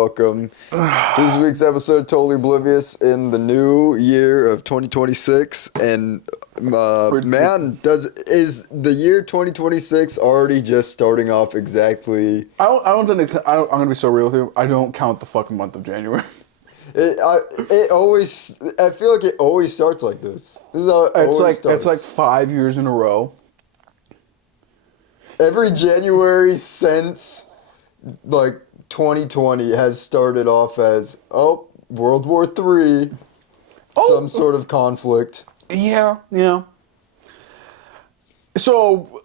welcome to this week's episode of Totally Oblivious in the new year of 2026. And is the year 2026 already just starting off exactly? I'm gonna be so real with you. I don't count the fucking month of January. I feel like it always starts like this. This is how it always starts. It's like 5 years in a row. Every January since like 2020 has started off as World War III, some sort of conflict. Yeah. So,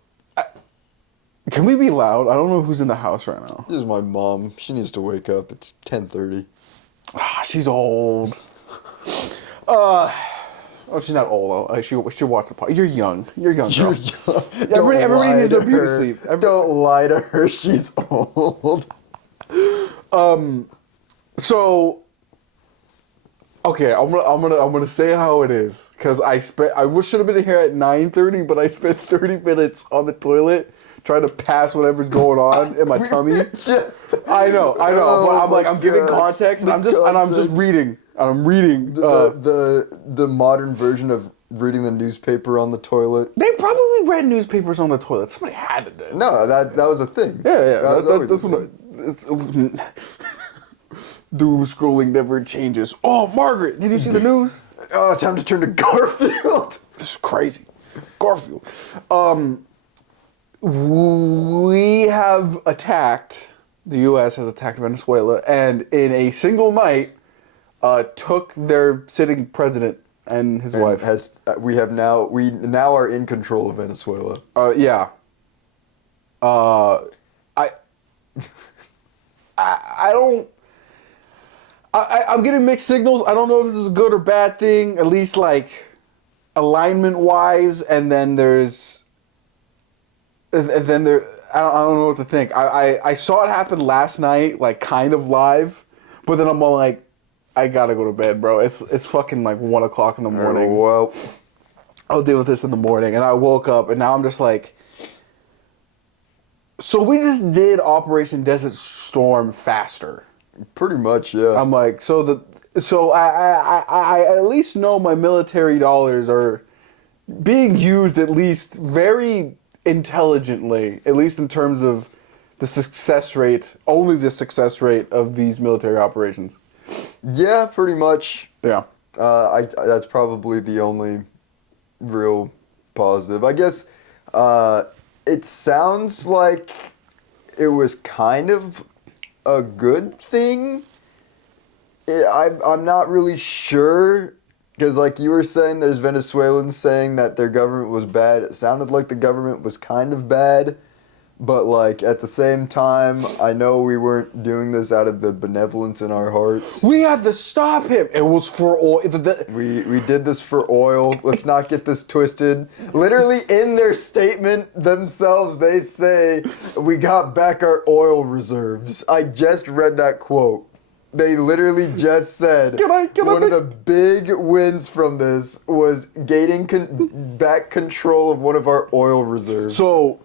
can we be loud? I don't know who's in the house right now. This is my mom. She needs to wake up. It's 10:30. She's old. She's not old. She watched the podcast. You're young. You're young. Everybody needs their beauty sleep. Don't lie to her. She's old. So, okay, I'm gonna say it how it is, because I should have been here at 9:30, but I spent 30 minutes on the toilet trying to pass whatever's going on in my tummy. I know, but I'm giving context, and I'm just reading. I'm reading the modern version of reading the newspaper on the toilt. They probably read newspapers on the toilet. Somebody had to do it. No, that was a thing. Yeah. That's what. Doom scrolling never changes. Oh, Margaret, did you see the news? Time to turn to Garfield. This is crazy. Garfield. We have attacked. The U.S. has attacked Venezuela, and in a single night, took their sitting president and his wife. We now are in control of Venezuela. Yeah. I'm getting mixed signals. I don't know if this is a good or bad thing, at least like alignment wise, and then I don't know what to think. I saw it happen last night, like kind of live, but then I'm all like, I gotta go to bed, bro. It's fucking like 1 o'clock in the morning. Well, I'll deal with this in the morning. And I woke up, and now I'm just like, so we just did Operation Desert Storm faster. Pretty much, yeah. I'm like, so I at least know my military dollars are being used at least very intelligently, at least in terms of the success rate, only the success rate of these military operations. Yeah, pretty much. Yeah. That's probably the only real positive. I guess it sounds like it was kind of a good thing. I'm not really sure, because like you were saying, there's Venezuelans saying that their government was bad. It sounded like the government was kind of bad, but like at the same time, I know we weren't doing this out of the benevolence in our hearts. We have to stop him. It was for oil. We did this for oil. Let's not get this twisted. Literally in their statement themselves, they say, we got back our oil reserves. I just read that quote. They literally just said one of the big wins from this was gaining back control of one of our oil reserves. So,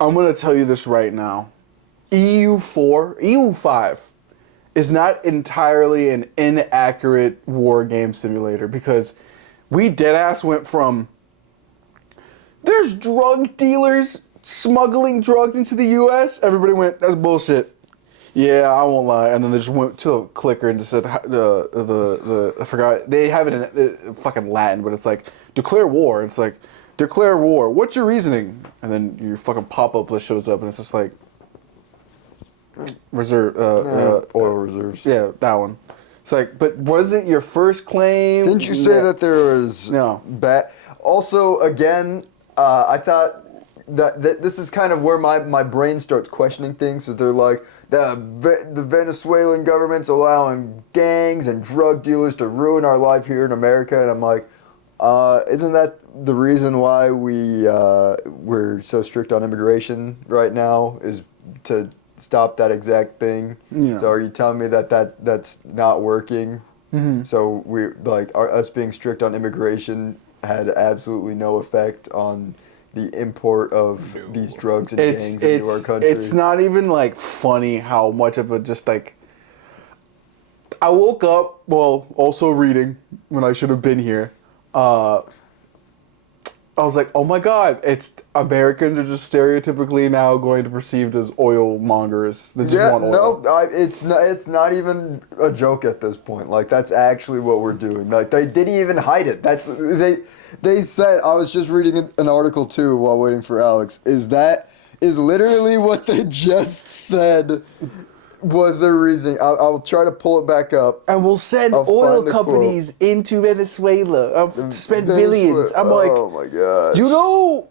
I'm going to tell you this right now. EU5 is not entirely an inaccurate war game simulator, because we deadass went from there's drug dealers smuggling drugs into the U.S. Everybody went, that's bullshit. Yeah, I won't lie. And then they just went to a clicker and just said I forgot, they have it in fucking Latin, but it's like declare war. It's like, declare war. What's your reasoning? And then your fucking pop-up list shows up, and it's just like reserve oil reserves. Yeah, that one. It's like, but was it your first claim? Didn't you say that there was bad? Also, again, I thought that this is kind of where my brain starts questioning things. So they're like, the Venezuelan government's allowing gangs and drug dealers to ruin our life here in America, and I'm like, isn't that the reason why we're so strict on immigration right now, is to stop that exact thing? Yeah. So are you telling me that's not working? Mm-hmm. So us being strict on immigration had absolutely no effect on the import of these drugs and gangs into our country. It's not even like funny how much of a just like. I woke up, well, also reading when I should have been here. I was like, oh my God, it's Americans are just stereotypically now going to be perceived as oil mongers that just want oil. No, it's not even a joke at this point. Like, that's actually what we're doing. Like, they didn't even hide it. They said, I was just reading an article too while waiting for Alex, is literally what they just said was their reasoning. I'll try to pull it back up. And we'll send oil companies into Venezuela to spend billions. I'm like, oh my God. You know,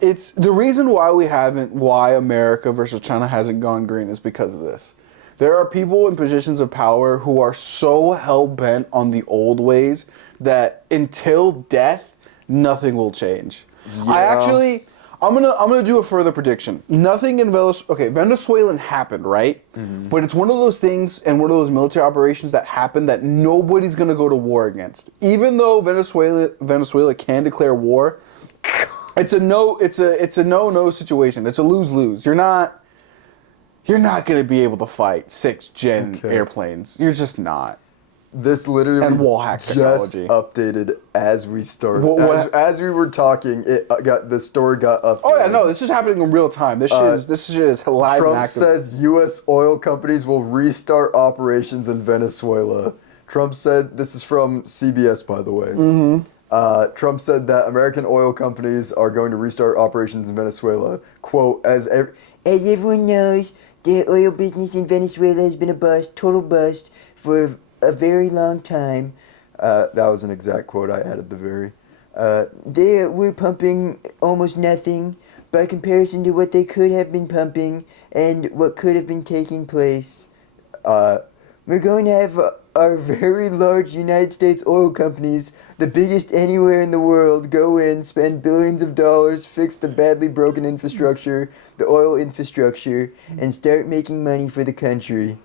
it's the reason why America versus China hasn't gone green is because of this. There are people in positions of power who are so hell-bent on the old ways that until death, nothing will change. Yeah. I'm gonna do a further prediction. Nothing in Venezuela. Okay, Venezuelan happened, right? Mm-hmm. But it's one of those things and one of those military operations that happen that nobody's gonna go to war against. Even though Venezuela can declare war, it's a no situation. It's a lose-lose. You're not gonna be able to fight 6th-gen airplanes. You're just not. This literally and wall hack just technology. updated as we started. As we were talking, the story got updated. Oh yeah, no, this is happening in real time. This shit is live and active. Trump says U.S. oil companies will restart operations in Venezuela. Trump said, this is from CBS, by the way. Mm-hmm. Trump said that American oil companies are going to restart operations in Venezuela. Quote, as everyone knows, the oil business in Venezuela has been a bust, total bust, for a very long time. That was an exact quote. I added the very. They were pumping almost nothing by comparison to what they could have been pumping and what could have been taking place. We're going to have our very large United States oil companies, the biggest anywhere in the world, go in, spend billions of dollars, fix the badly broken infrastructure, the oil infrastructure, and start making money for the country.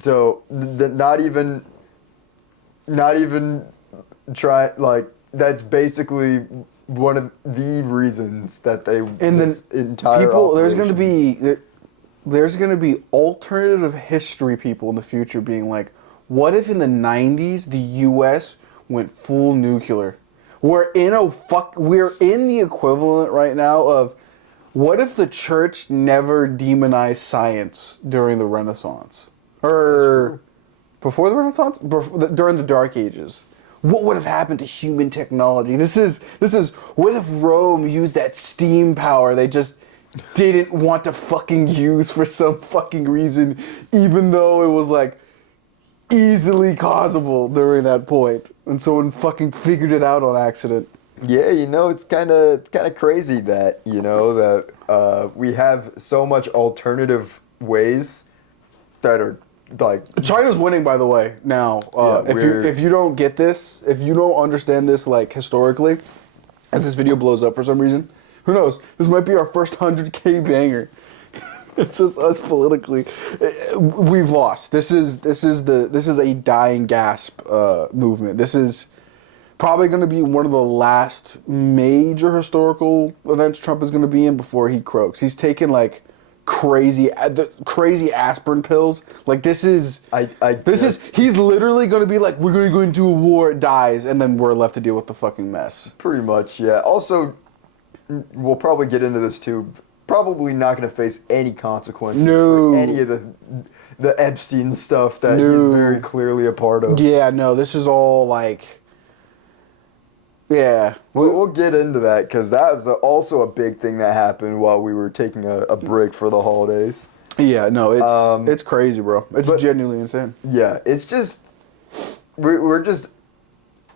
So not even try, like, that's basically one of the reasons that they entire people operation. there's gonna be alternative history people in the future being like, what if in the 90s the U.S. went full nuclear? We're in the equivalent right now of what if the church never demonized science during the Renaissance? Or before the Renaissance? During the Dark Ages. What would have happened to human technology? This is what if Rome used that steam power they just didn't want to fucking use for some fucking reason, even though it was like easily causable during that point, and someone fucking figured it out on accident. Yeah, it's kind of crazy that that we have so much alternative ways that are like. China's winning, by the way. Now, if you don't get this, if you don't understand this, like historically, and this video blows up for some reason, who knows? This might be our first 100K banger. It's just us politically. We've lost. This is a dying gasp movement. This is probably going to be one of the last major historical events Trump is going to be in before he croaks. He's taken like crazy aspirin pills. Like this is he's literally going to be like, we're going to go into a war, it dies, and then we're left to deal with the fucking mess. Pretty much, yeah. Also, we'll probably get into this too. Probably not going to face any consequences for any of the Epstein stuff that he's very clearly a part of. Yeah, no, this is all like, yeah. We'll get into that because that was also a big thing that happened while we were taking a break for the holidays. Yeah, no, it's crazy, bro. It's genuinely insane. Yeah, it's just we're just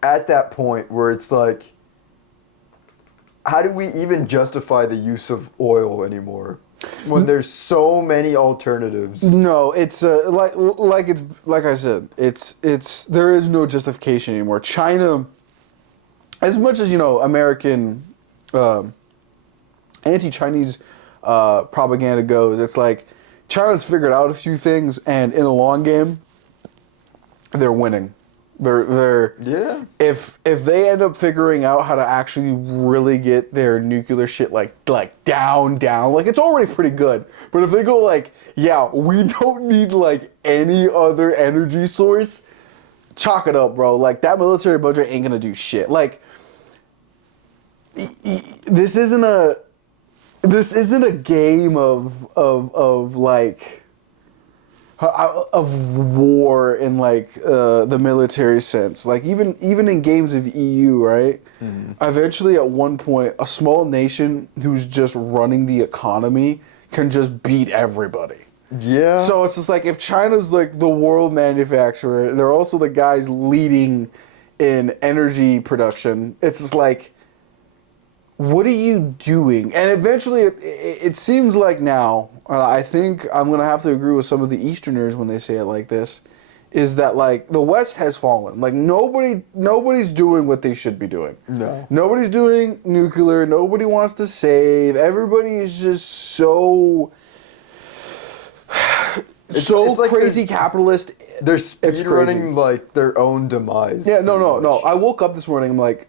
at that point where it's like, how do we even justify the use of oil anymore when there's so many alternatives? No, it's like I said, it's there is no justification anymore. China, as much as American anti-Chinese propaganda goes, it's like China's figured out a few things, and in the long game, they're winning. They're Yeah. If they end up figuring out how to actually really get their nuclear shit like down, like it's already pretty good. But if they go like, yeah, we don't need like any other energy source, chalk it up, bro. Like that military budget ain't gonna do shit. Like this isn't a game of like of war in like the military sense. Like even in games of EU, right? Mm-hmm. Eventually, at one point, a small nation who's just running the economy can just beat everybody. Yeah. So it's just like if China's like the world manufacturer, they're also the guys leading in energy production. It's just like, what are you doing? And eventually, it seems like now, I think I'm going to have to agree with some of the Easterners when they say it like this, is that like the West has fallen. Like nobody's doing what they should be doing. No. Nobody's doing nuclear. Nobody wants to save. Everybody is just so like crazy capitalist. They're speedrunning like their own demise. Yeah, no. I woke up this morning, I'm like,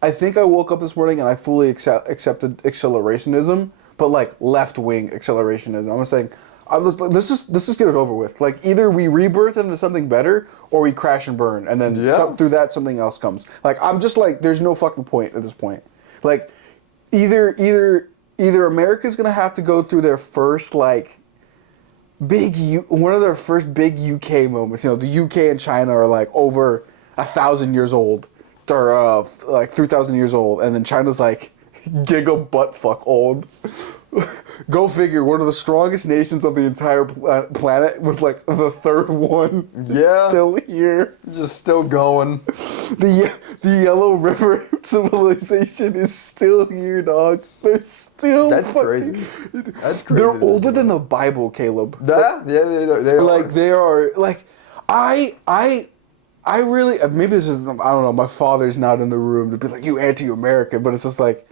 I think I woke up this morning and I fully accepted accelerationism, but like left-wing accelerationism. I was saying, let's just get it over with. Like either we rebirth into something better, or we crash and burn, and then through that something else comes. Like I'm just like, there's no fucking point at this point. Like either America's gonna have to go through their first like one of their first big UK moments. You know, the UK and China are like over 1,000 years old. Or like 3,000 years old, and then China's like giga butt fuck old. Go figure. One of the strongest nations of the entire planet was like the third one. Yeah, still here, just still going. The Yellow River civilization is still here, dog. They're still. That's crazy. That's crazy. They're older than the Bible, Caleb. Yeah, they are. Like they are. Like I really, maybe this is, I don't know, my father's not in the room to be like, you anti-American, but it's just like,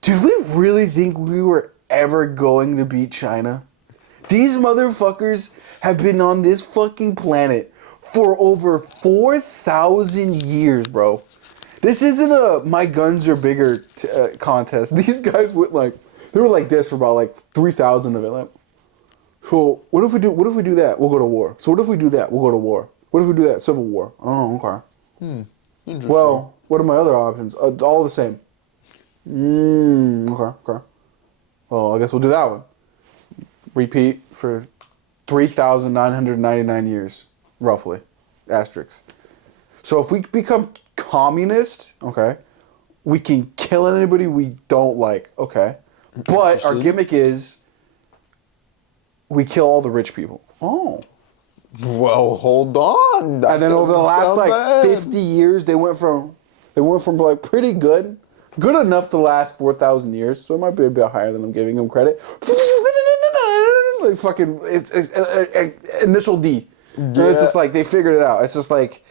did we really think we were ever going to beat China? These motherfuckers have been on this fucking planet for over 4,000 years, bro. This isn't a my guns are bigger contest. These guys went like, they were like this for about like 3,000 of it. Like, so what if we do that? We'll go to war. So what if we do that? We'll go to war. What if we do that? Civil War. Oh, okay. Interesting. Well, what are my other options? All the same. Okay. Well, I guess we'll do that one. Repeat for 3,999 years, roughly. Asterisk. So if we become communist, okay, we can kill anybody we don't like, okay. But our gimmick is we kill all the rich people. Oh. Well, hold on. That and then over the last like 50 years, they went from like pretty good enough to last 4,000 years. So it might be a bit higher than I'm giving them credit. Like fucking, it's initial D. Yeah. And it's just like they figured it out. It's just like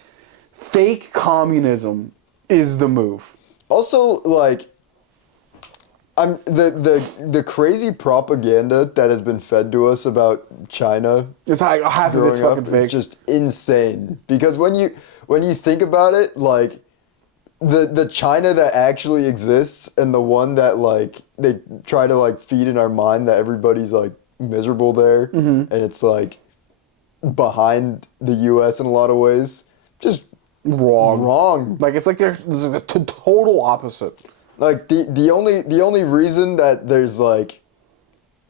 fake communism is the move. Also, like, the crazy propaganda that has been fed to us about China. It's like half of it's fucking fake. It's just insane. Because when you think about it, like the China that actually exists and the one that like they try to like feed in our mind that everybody's like miserable there, and it's like behind the U.S. in a lot of ways, just wrong. Like it's like there's a total opposite. Like the only reason that there's like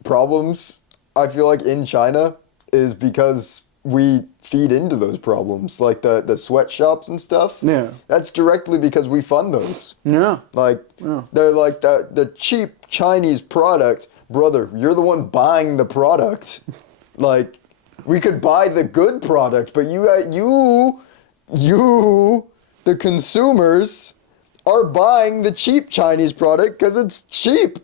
problems, I feel like in China, is because we feed into those problems, like the sweatshops and stuff. Yeah, that's directly because we fund those. Yeah, like they're like the cheap Chinese product, brother. You're the one buying the product. Like we could buy the good product, but you, the consumers, are buying the cheap Chinese product because it's cheap.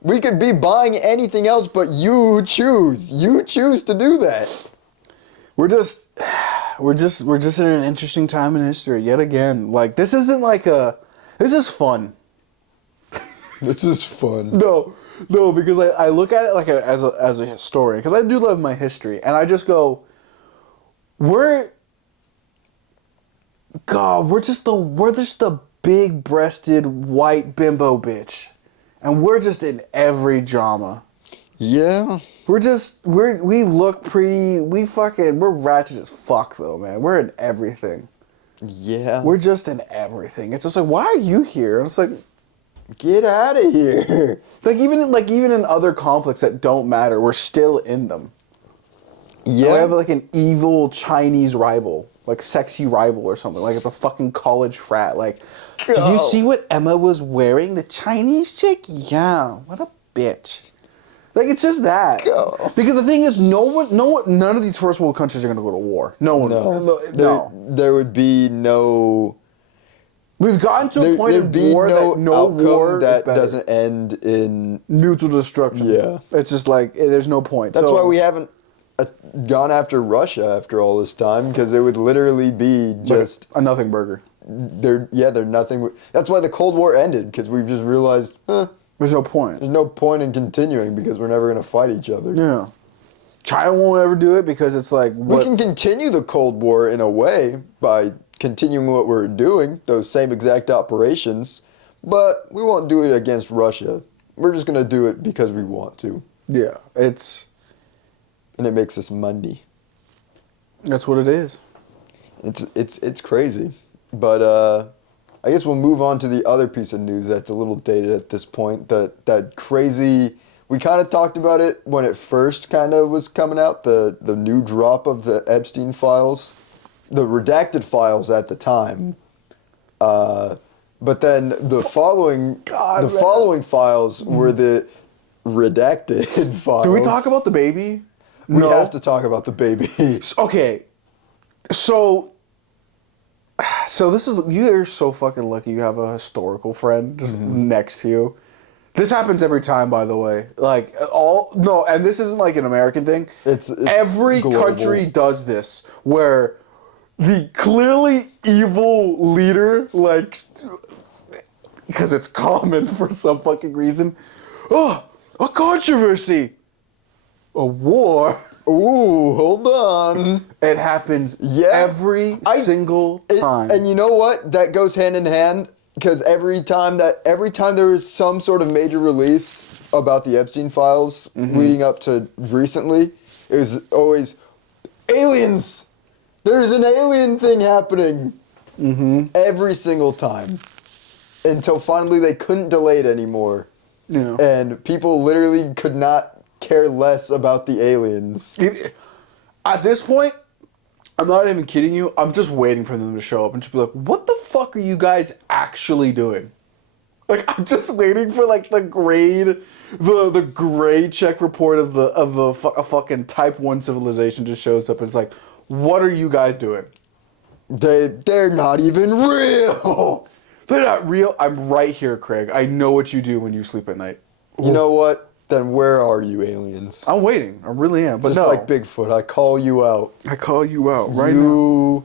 We could be buying anything else, but you choose. You choose to do that. We're just in an interesting time in history yet again. Like this isn't like this is fun. This is fun. No, because I look at it like as a historian, because I do love my history, and I just go, God, we're just the big-breasted white bimbo bitch, and we're just in every drama. Yeah. We look pretty. We're ratchet as fuck though, man. We're in everything. Yeah. We're just in everything. It's just like, why are you here? And it's like, get out of here. even in other conflicts that don't matter, we're still in them. Yeah. And we have like an evil Chinese rival, like sexy rival or something. Like it's a fucking college frat. Like, did you see what Emma was wearing? The Chinese chick? Yeah. What a bitch. Like, it's just that. Go. Because the thing is, none of these first world countries are going to go to war. No one. No. There would be no. We've gotten to a point in war that no war that doesn't end in mutual destruction. Yeah. It's just like, there's no point. That's why we haven't gone after Russia after all this time, because it would literally be just a nothing burger. They're nothing. That's why the Cold War ended, because we've just realized, there's no point. There's no point in continuing because we're never going to fight each other. Yeah. China won't ever do it because it's like... We can continue the Cold War in a way by continuing what we're doing, those same exact operations, but we won't do it against Russia. We're just going to do it because we want to. Yeah, and it makes us money. That's what it is. It's crazy. But I guess we'll move on to the other piece of news that's a little dated at this point. That crazy... We kind of talked about it when it first kind of was coming out, the new drop of the Epstein files, the redacted files at the time. But then the following files were the redacted files. Do we talk about the baby? We have to talk about the baby. Okay. So this is, you're so fucking lucky you have a historical friend just next to you. This happens every time, by the way. And this isn't like an American thing. It's every global. country does this, where the clearly evil leader, like, because it's common for some fucking reason. Oh, a controversy, a war. Ooh, hold on. It happens every single time. And you know what? That goes hand in hand. Because every time there was some sort of major release about the Epstein files leading up to recently, it was always aliens. There's an alien thing happening. Every single time, until finally they couldn't delay it anymore, and people literally could not care less about the aliens. At this point, I'm not even kidding you. I'm just waiting for them to show up and just be like, what the fuck are you guys actually doing? Like, I'm just waiting for like the grade check report of a fucking type 1 civilization just shows up and it's like, what are you guys doing? They're not even real. They're not real. I'm right here, Craig. I know what you do when you sleep at night. You know what? Then where are you, aliens? I'm waiting. I really am. But just like Bigfoot, I call you out. I call you out right now.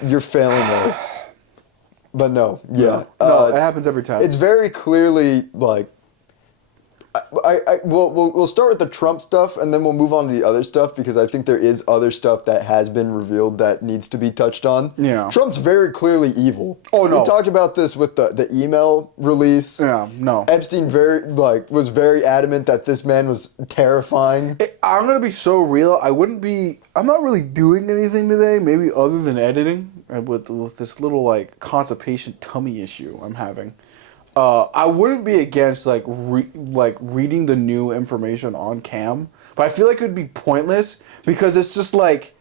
You're failing us. But no, yeah. No, it happens every time. It's very clearly like... We'll start with the Trump stuff and then we'll move on to the other stuff because I think there is other stuff that has been revealed that needs to be touched on. Yeah. Trump's very clearly evil. Oh, no. We talked about this with the email release. Yeah, no. Epstein was very adamant that this man was terrifying. I'm going to be so real. I'm not really doing anything today, maybe other than editing with this little like constipation tummy issue I'm having. I wouldn't be against reading the new information on cam, but I feel like it would be pointless because it's just like,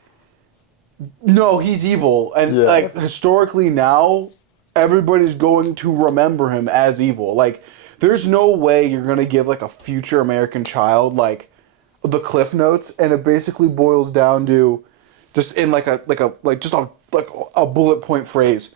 no, he's evil, and like historically now, everybody's going to remember him as evil. Like, there's no way you're gonna give like a future American child like the Cliff Notes, and it basically boils down to just in a bullet point phrase.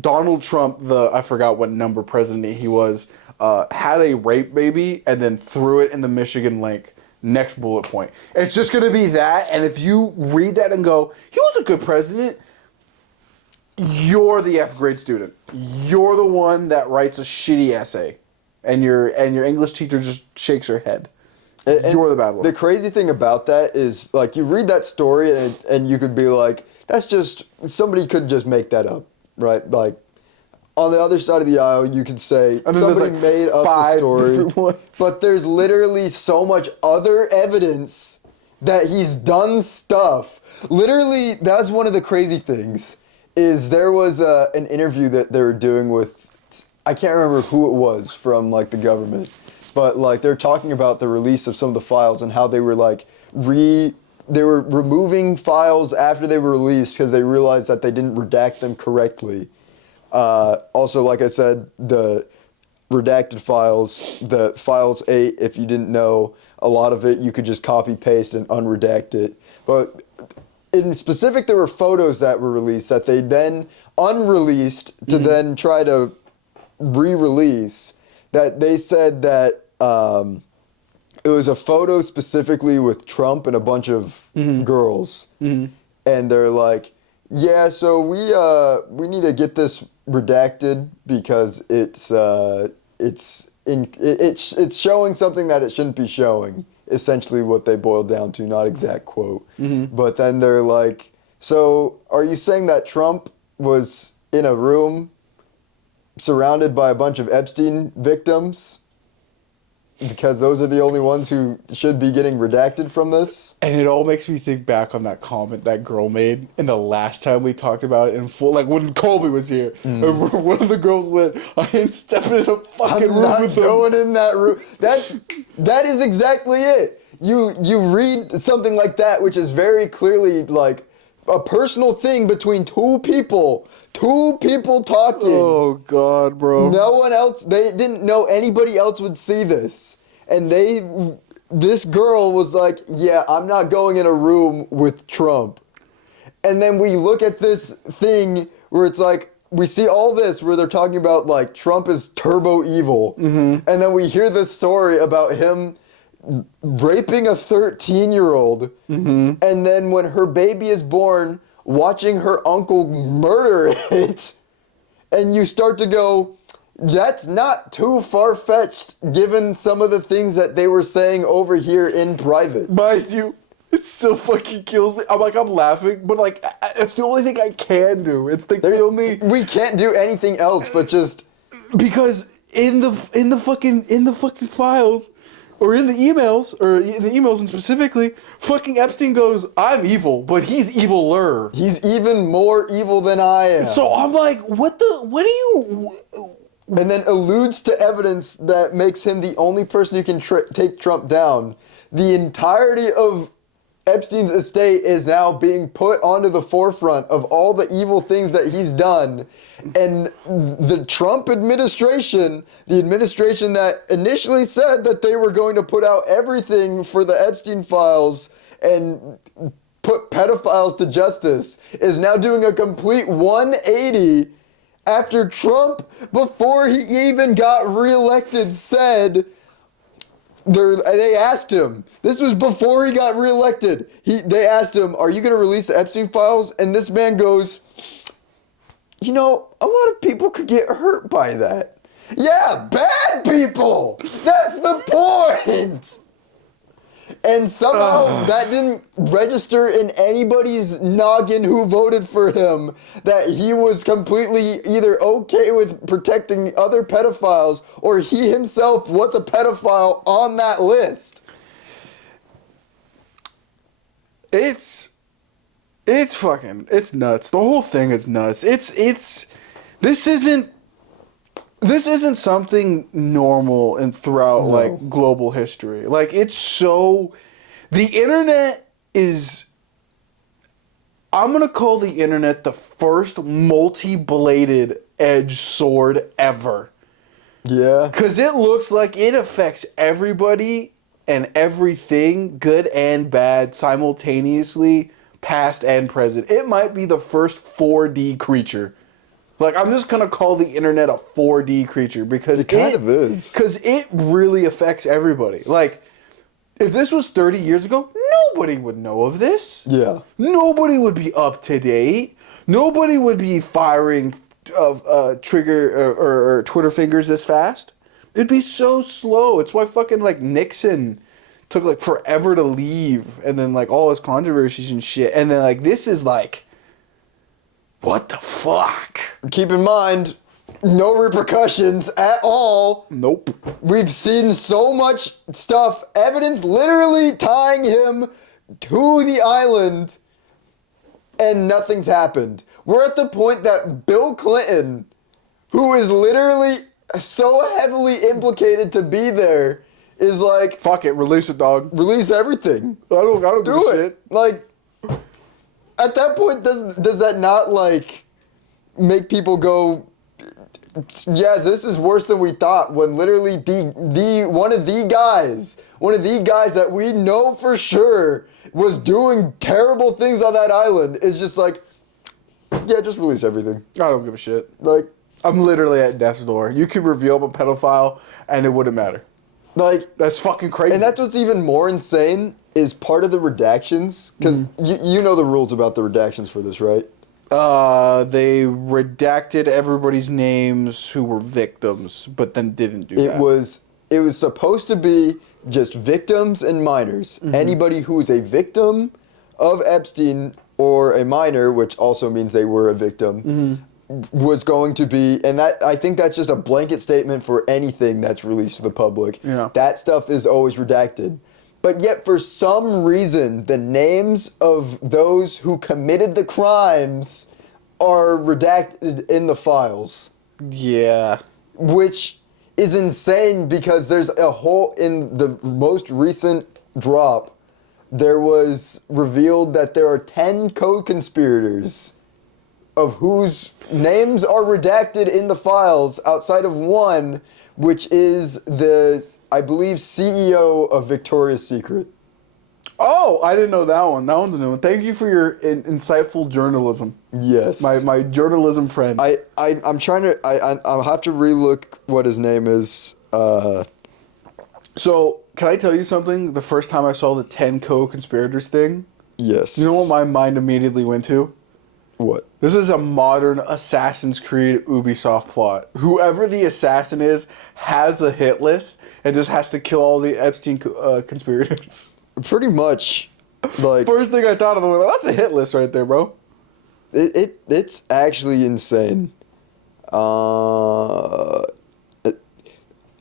Donald Trump, I forgot what number president he was, had a rape baby and then threw it in the Michigan lake. Next bullet point. It's just going to be that, and if you read that and go, he was a good president, you're the F grade student. You're the one that writes a shitty essay, and your English teacher just shakes her head. You're the bad one. The crazy thing about that is, like, you read that story and you could be like, that's just, somebody could just make that up, right? Like, on the other side of the aisle, you could say somebody made up the story, but there's literally so much other evidence that he's done stuff. Literally, that's one of the crazy things, is there was an interview that they were doing with, I can't remember who it was from, like, the government, but, like, they're talking about the release of some of the files and how they were, like, they were removing files after they were released because they realized that they didn't redact them correctly. Also, like I said, the redacted files, the files 8, if you didn't know, a lot of it you could just copy paste and unredact it. But in specific, there were photos that were released that they then unreleased to then try to re-release, that they said that it was a photo specifically with Trump and a bunch of girls. And they're like, yeah, so we need to get this redacted because it's showing something that it shouldn't be showing. Essentially, what they boiled down to, not exact quote. But then they're like, so are you saying that Trump was in a room surrounded by a bunch of Epstein victims? Because those are the only ones who should be getting redacted from this. And it all makes me think back on that comment that girl made in the last time we talked about it in full. Like when Colby was here, one of the girls went, "I ain't stepping in a fucking room with them." I'm not going in that room. That is exactly it. You read something like that, which is very clearly like a personal thing between two people talking. Oh God, bro. No one else, they didn't know anybody else would see this. And this girl was like, yeah, I'm not going in a room with Trump. And then we look at this thing where it's like, we see all this where they're talking about like Trump is turbo evil. And then we hear this story about him raping a 13-year-old. And then when her baby is born, watching her uncle murder it. And you start to go, that's not too far-fetched given some of the things that they were saying over here in private. Mind you, it still fucking kills me. I'm laughing, but like, it's the only thing I can do. It's like the only... We can't do anything else but just... Because in the fucking files, or in the emails and specifically, fucking Epstein goes, I'm evil, but he's eviler. He's even more evil than I am. So I'm like, what do you... And then alludes to evidence that makes him the only person who can take Trump down. The entirety of Epstein's estate is now being put onto the forefront of all the evil things that he's done. And the Trump administration, the administration that initially said that they were going to put out everything for the Epstein files and put pedophiles to justice, is now doing a complete 180 after Trump, before he even got reelected, said... They asked him. This was before he got reelected. They asked him, "Are you going to release the Epstein files?" And this man goes, "You know, a lot of people could get hurt by that." Yeah, bad people. That's the point. And somehow that didn't register in anybody's noggin who voted for him that he was completely either okay with protecting other pedophiles or he himself was a pedophile on that list. It's nuts. The whole thing is nuts. This isn't something normal and throughout like global history. Like it's so, the internet is, I'm going to call the internet the first multi-bladed edge sword ever. Yeah. Cuz it looks like it affects everybody and everything, good and bad, simultaneously, past and present. It might be the first 4D creature. Like, I'm just going to call the internet a 4D creature because it kind of is. Because it really affects everybody. Like, if this was 30 years ago, nobody would know of this. Yeah. Nobody would be up to date. Nobody would be firing trigger or Twitter fingers this fast. It'd be so slow. It's why fucking, like, Nixon took, like, forever to leave. And then, like, all his controversies and shit. And then, like, this is, like... What the fuck? Keep in mind, no repercussions at all. Nope. We've seen so much stuff, evidence literally tying him to the island, and nothing's happened. We're at the point that Bill Clinton, who is literally so heavily implicated to be there, is like, fuck it, release it, dog. Release everything. I don't Do give a it. shit. Like, at that point, does that not like make people go, yeah, this is worse than we thought? When literally one of the guys that we know for sure was doing terrible things on that island is just like, yeah, just release everything. I don't give a shit. Like, I'm literally at death's door. You could reveal I'm a pedophile, and it wouldn't matter. Like, that's fucking crazy. And that's what's even more insane is part of the redactions, because you know the rules about the redactions for this, right? They redacted everybody's names who were victims, but then didn't do that. It was supposed to be just victims and minors. Anybody who is a victim of Epstein or a minor, which also means they were a victim, was going to be, and that I think that's just a blanket statement for anything that's released to the public. Yeah. That stuff is always redacted. But yet, for some reason, the names of those who committed the crimes are redacted in the files. Yeah. Which is insane because there's a whole, in the most recent drop, there was revealed that there are 10 co-conspirators of whose names are redacted in the files outside of one, which is the, I believe, CEO of Victoria's Secret. Oh, I didn't know that one. That one's a new one. Thank you for your insightful journalism. Yes. My journalism friend. I'm trying to, I'll have to relook what his name is. So, can I tell you something? The first time I saw the 10 co-conspirators thing, Yes. you know what my mind immediately went to? What? This is a modern Assassin's Creed Ubisoft plot. Whoever the assassin is has a hit list and just has to kill all the Epstein conspirators. Pretty much. Like, First thing I thought of, was, that's a hit list right there, bro. it's actually insane.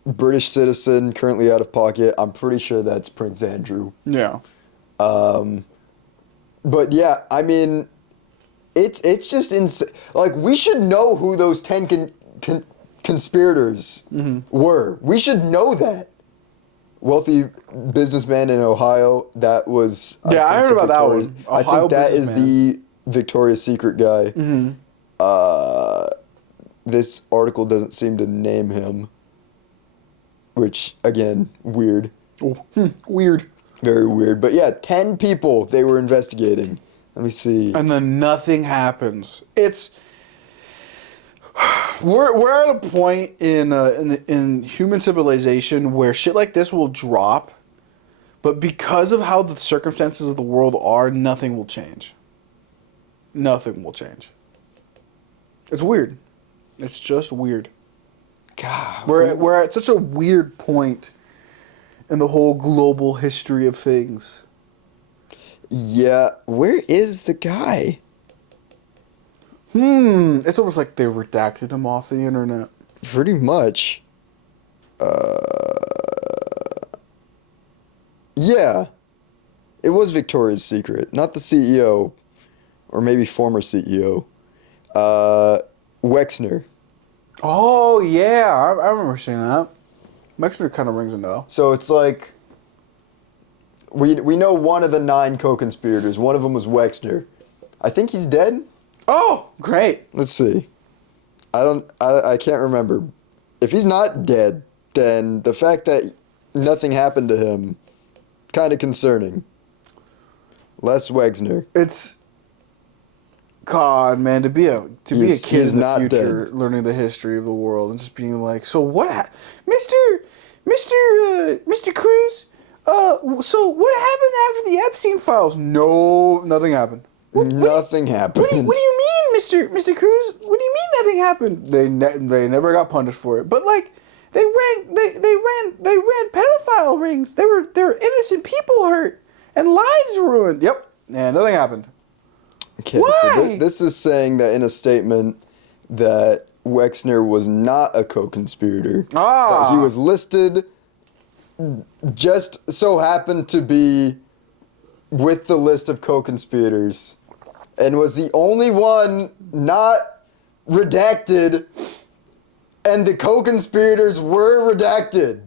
British citizen, currently out of pocket. I'm pretty sure that's Prince Andrew. Yeah. But yeah, I mean, it's just insane. Like, we should know who those 10 conspirators were. We should know that. Wealthy businessman in Ohio. That was. Yeah, I heard about that one. I think that is the Victoria's Secret guy. This article doesn't seem to name him, which again, weird. Weird. Very weird. But yeah, 10 people they were investigating. Let me see. And then nothing happens. We're at a point in human civilization where shit like this will drop, but because of how the circumstances of the world are, nothing will change. Nothing will change. It's weird. It's just weird. God, We're at such a weird point in the whole global history of things. Yeah, where is the guy? It's almost like they redacted him off the internet. Pretty much. Yeah. It was Victoria's Secret, not the CEO, or maybe former CEO. Wexner. Oh, yeah. I remember seeing that. Wexner kind of rings a bell. So it's like, we know one of the 9 co-conspirators. One of them was Wexner. I think he's dead. Oh, great. Let's see. I can't remember. If he's not dead, then the fact that nothing happened to him, kind of concerning. Les Wexner. It's, God, man, to be a kid in the future, dead. learning the history of the world and just being like, so what, Mr. Cruz, so what happened after the Epstein files? No, nothing happened. Nothing happened. What do you mean, Mr. Cruz? What do you mean nothing happened? They never got punished for it. But like they ran pedophile rings. There were innocent people hurt and lives ruined. Yep. And nothing happened. Okay, Why? so this is saying that in a statement that Wexner was not a co-conspirator. Ah. That he was listed, just so happened to be with the list of co-conspirators, and was the only one not redacted, and the co-conspirators were redacted.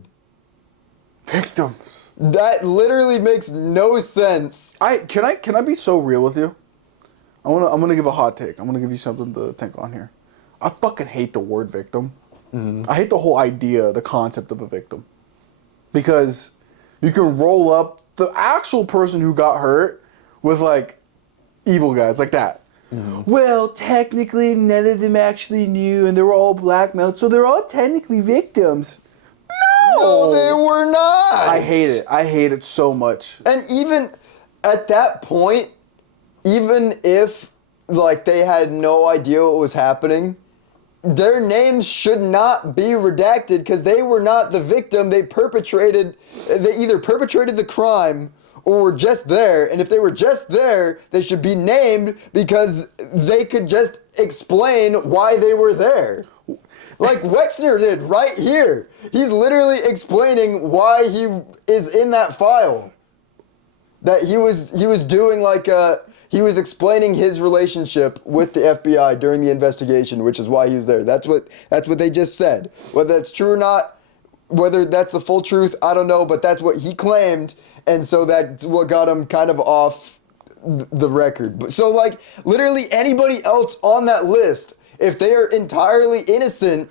Victims. That literally makes no sense. Can I be so real with you? I'm gonna give a hot take. I'm gonna give you something to think on here. I fucking hate the word victim. I hate the whole idea, the concept of a victim. Because you can roll up the actual person who got hurt with like evil guys like that. Well, technically none of them actually knew and they were all blackmailed, so they're all technically victims. No, they were not. I hate it. I hate it so much. And even at that point, even if like they had no idea what was happening, their names should not be redacted because they were not the victim. They either perpetrated the crime or were just there. And if they were just there, they should be named because they could just explain why they were there. Like Wexner did right here. He's literally explaining why he is in that file. That he was doing like he was explaining his relationship with the FBI during the investigation, which is why he was there. That's what they just said. Whether that's true or not, whether that's the full truth, I don't know, but that's what he claimed, and so that's what got him kind of off the record. So like literally anybody else on that list, if they are entirely innocent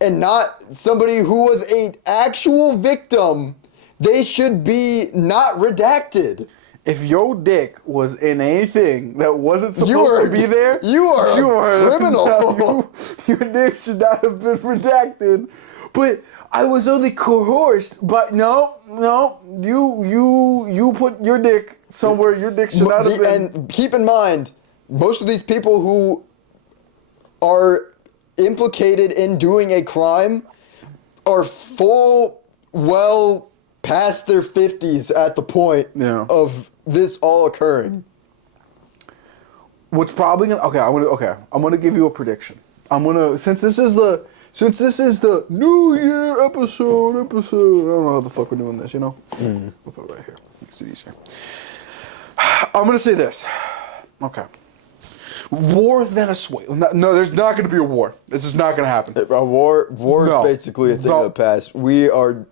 and not somebody who was an actual victim, they should be not redacted. If your dick was in anything that wasn't supposed to be there, you are a criminal. Your dick should not have been redacted. But I was only coerced. But no, you put your dick somewhere your dick should not have been. And keep in mind, most of these people who are implicated in doing a crime are well past their 50s at the point of this all occurring. What's probably gonna I'm gonna give you a prediction. Since this is the New Year episode. I don't know how the fuck we're doing this, you know? We'll put it right here. Makes it easier. I'm gonna say this. Okay. War with Venezuela. No, there's not going to be a war. This is not going to happen. A war is basically a thing of the past. We are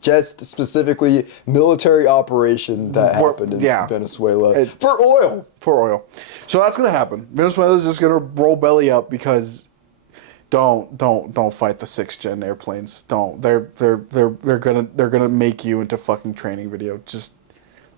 just specifically military operation that happened in Venezuela for oil. For oil. So that's going to happen. Venezuela's just going to roll belly up because don't fight the 6th gen airplanes. Don't. They're gonna make you into fucking training video. Just.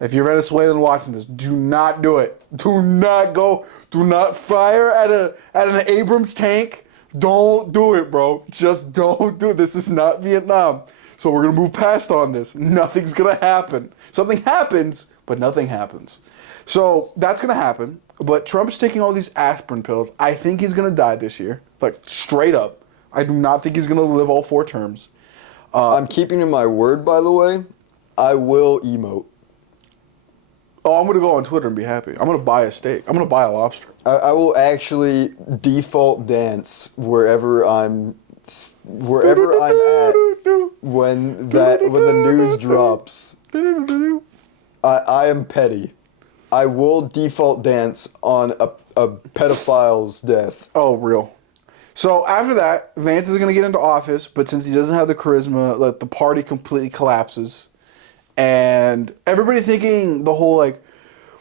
If you're Venezuelan watching this, do not do it. Do not go. Do not fire at an Abrams tank. Don't do it, bro. Just don't do it. This is not Vietnam. So we're gonna move past on this. Nothing's gonna happen. Something happens, but nothing happens. So that's gonna happen. But Trump's taking all these aspirin pills. I think he's gonna die this year. Like straight up. I do not think he's gonna live all 4 terms. I'm keeping to my word, by the way. I will emote. Oh, I'm going to go on Twitter and be happy. I'm going to buy a steak. I'm going to buy a lobster. I will actually default dance wherever I'm at when the news drops. I am petty. I will default dance on a pedophile's death. Oh, real. So after that, Vance is going to get into office, but since he doesn't have the charisma, like the party completely collapses. And everybody thinking the whole like,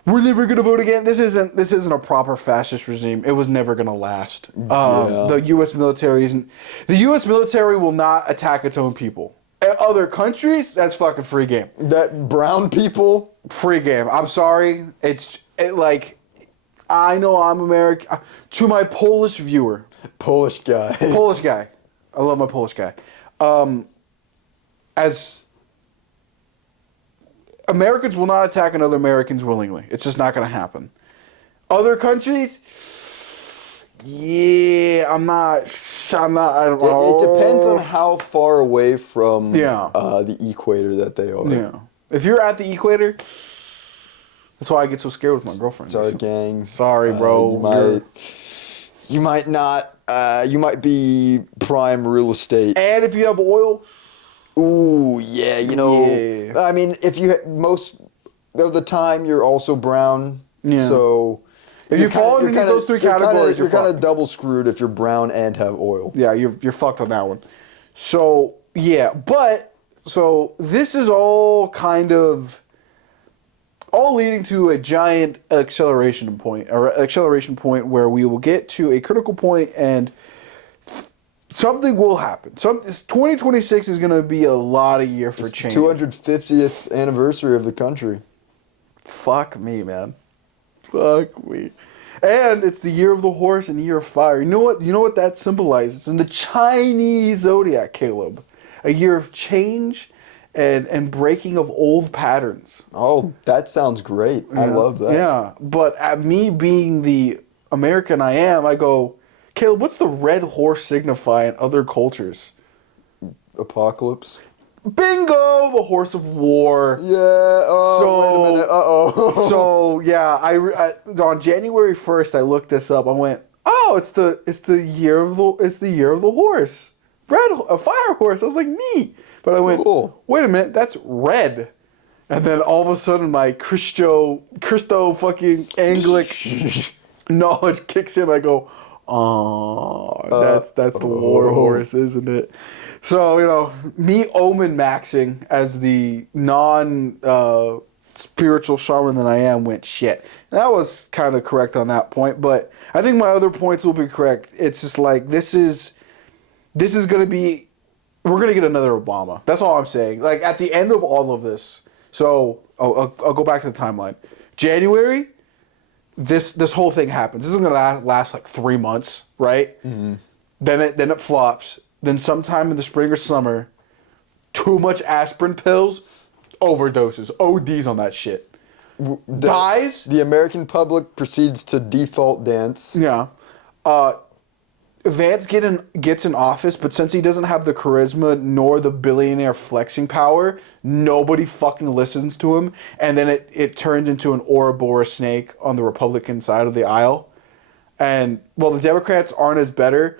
we're never gonna vote again. This isn't a proper fascist regime. It was never gonna last. The U.S. military will not attack its own people. Other countries, that's fucking free game. That brown people, free game. I'm sorry. I know I'm American. To my Polish viewer, Polish guy. I love my Polish guy. As Americans will not attack another Americans willingly. It's just not going to happen. Other countries, I'm not. I don't know. It depends on how far away from the equator that they are. Yeah. If you're at the equator, That's why I get so scared with my girlfriend. Sorry, gang. Sorry, bro. You might not. You might be prime real estate. And if you have oil. Ooh, yeah. You know. Yeah. I mean, if you most of the time you're also brown. Yeah. So. If you fall underneath those three categories, you're kind of double screwed if you're brown and have oil. Yeah, you're fucked on that one. So yeah, so this is all kind of all leading to a giant acceleration point where we will get to a critical point and something will happen. 2026 is going to be a lot of year for change. 250th anniversary of the country. Fuck me, man. Fuck me. And it's the year of the horse and the year of fire. You know what that symbolizes? In the Chinese zodiac, Caleb. A year of change and breaking of old patterns. Oh, that sounds great. I love that. Yeah. But at me being the American I am, I go, Caleb, what's the red horse signify in other cultures? Apocalypse. Bingo! The horse of war. Yeah. Oh, wait a minute. Uh-oh. So yeah, I on January 1st I looked this up. I went, oh, it's the year of the horse. A fire horse. I was like, neat. But I went, cool. Wait a minute, that's red. And then all of a sudden my Christo fucking Anglic knowledge kicks in. I go, that's the war horse, isn't it? So, me omen maxing as the spiritual shaman that I am went shit. And that was kind of correct on that point, but I think my other points will be correct. It's just like, this is going to be, we're going to get another Obama. That's all I'm saying. Like, at the end of all of this, so I'll go back to the timeline. January, this whole thing happens. This is going to last like 3 months, right? Mm-hmm. Then it flops. Then sometime in the spring or summer, too much aspirin pills, overdoses, ODs on that shit. Dies. The American public proceeds to default dance. Yeah. Vance gets in office, but since he doesn't have the charisma nor the billionaire flexing power, nobody fucking listens to him. And then it turns into an Ouroboros snake on the Republican side of the aisle. And, well, the Democrats aren't as better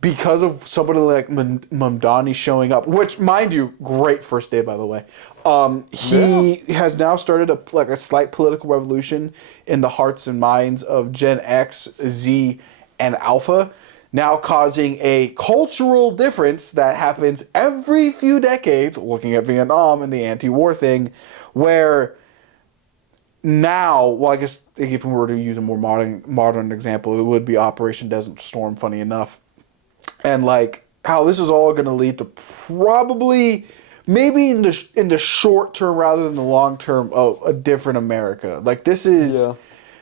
because of somebody like Mamdani showing up, which, mind you, great first day, by the way. He has now started a slight political revolution in the hearts and minds of Gen X, Z, and Alpha, now causing a cultural difference that happens every few decades, looking at Vietnam and the anti-war thing, where now, well, I guess if we were to use a more modern example, it would be Operation Desert Storm, funny enough. And like how this is all going to lead to probably, maybe in the short term rather than the long term, a different America. Like these are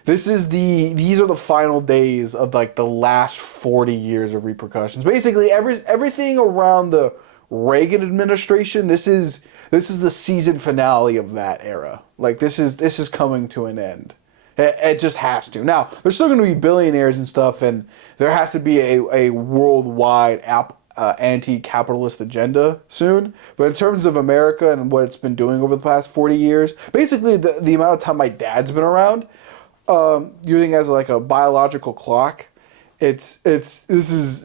the final days of like the last 40 years of repercussions. Basically, everything around the Reagan administration. This is the season finale of that era. Like this is coming to an end. It just has to. Now, there's still going to be billionaires and stuff, and there has to be a worldwide anti-capitalist agenda soon. But in terms of America and what it's been doing over the past 40 years, basically the amount of time my dad's been around, using as like a biological clock, this is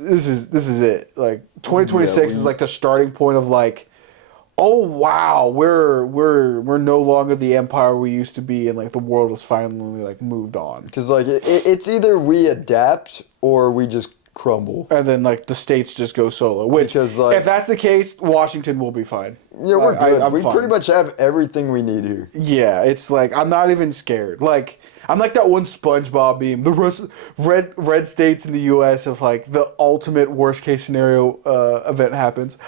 it. Like 2026 is like the starting point of like, oh wow, we're no longer the empire we used to be, and like the world has finally like moved on. Because like it's either we adapt or we just crumble, and then like the states just go solo. Which, because, like, if that's the case, Washington will be fine. Yeah, we're good. We pretty much have everything we need here. Yeah, it's like I'm not even scared. Like I'm like that one SpongeBob meme. The red states in the U.S. of like the ultimate worst case scenario event happens.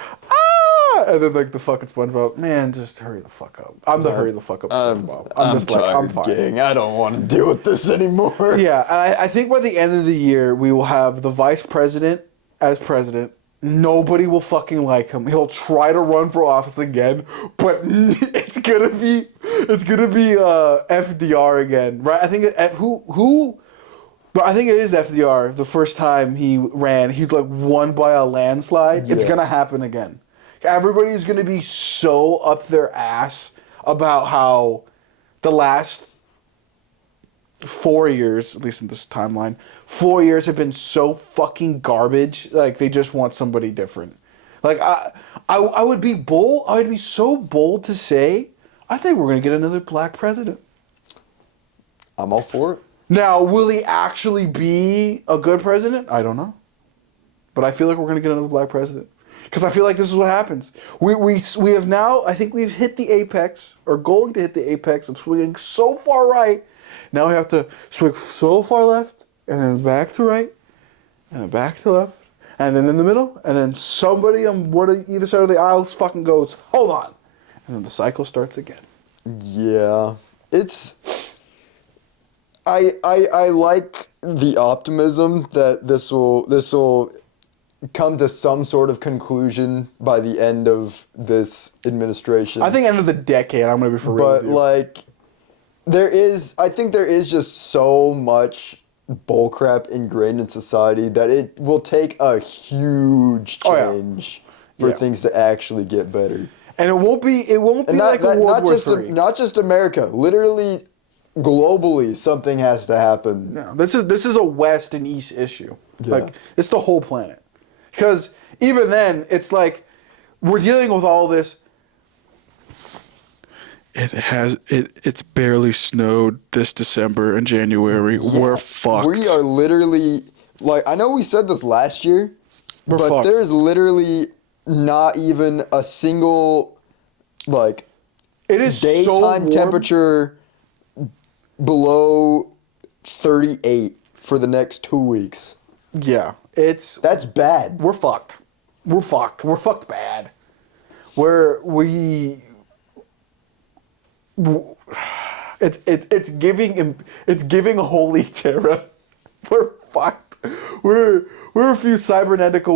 And then like the fucking SpongeBob, man, just hurry the fuck up. I'm the hurry the fuck up SpongeBob. I'm just tired, I'm fine. Gang. I don't want to deal with this anymore. Yeah, I think by the end of the year we will have the vice president as president. Nobody will fucking like him. He'll try to run for office again, but it's gonna be FDR again, right? I think But I think it is FDR. The first time he ran, he like won by a landslide. Yeah. It's gonna happen again. Everybody's going to be so up their ass about how the last 4 years, at least in this timeline, 4 years have been so fucking garbage. Like, they just want somebody different. Like, I would be bold. I would be so bold to say, I think we're gonna get another black president. I'm all for it. Now, will he actually be a good president? I don't know. But I feel like we're going to get another black president. Because I feel like this is what happens. We have now, I think we've hit the apex, or going to hit the apex of swinging so far right. Now we have to swing so far left, and then back to right, and then back to left, and then in the middle, and then somebody on either side of the aisles fucking goes, hold on. And then the cycle starts again. Yeah. It's... I like the optimism that this will come to some sort of conclusion by the end of this administration. I think end of the decade, I'm going to be for real with you. But, like, I think there is just so much bullcrap ingrained in society that it will take a huge change for things to actually get better. And it won't be like a World War III. Not just America. Literally, globally, something has to happen. No, this is a West and East issue. Yeah. Like, it's the whole planet. Because even then, it's like we're dealing with all this. It's barely snowed this December and January. Yeah. We're fucked. We are literally, like, I know we said this last year, but fucked. There's literally not even a single, like, it is daytime temperature below 38 for the next 2 weeks. Yeah. That's bad. We're fucked. We're fucked bad. It's giving holy terror. We're fucked. We're a few cybernetic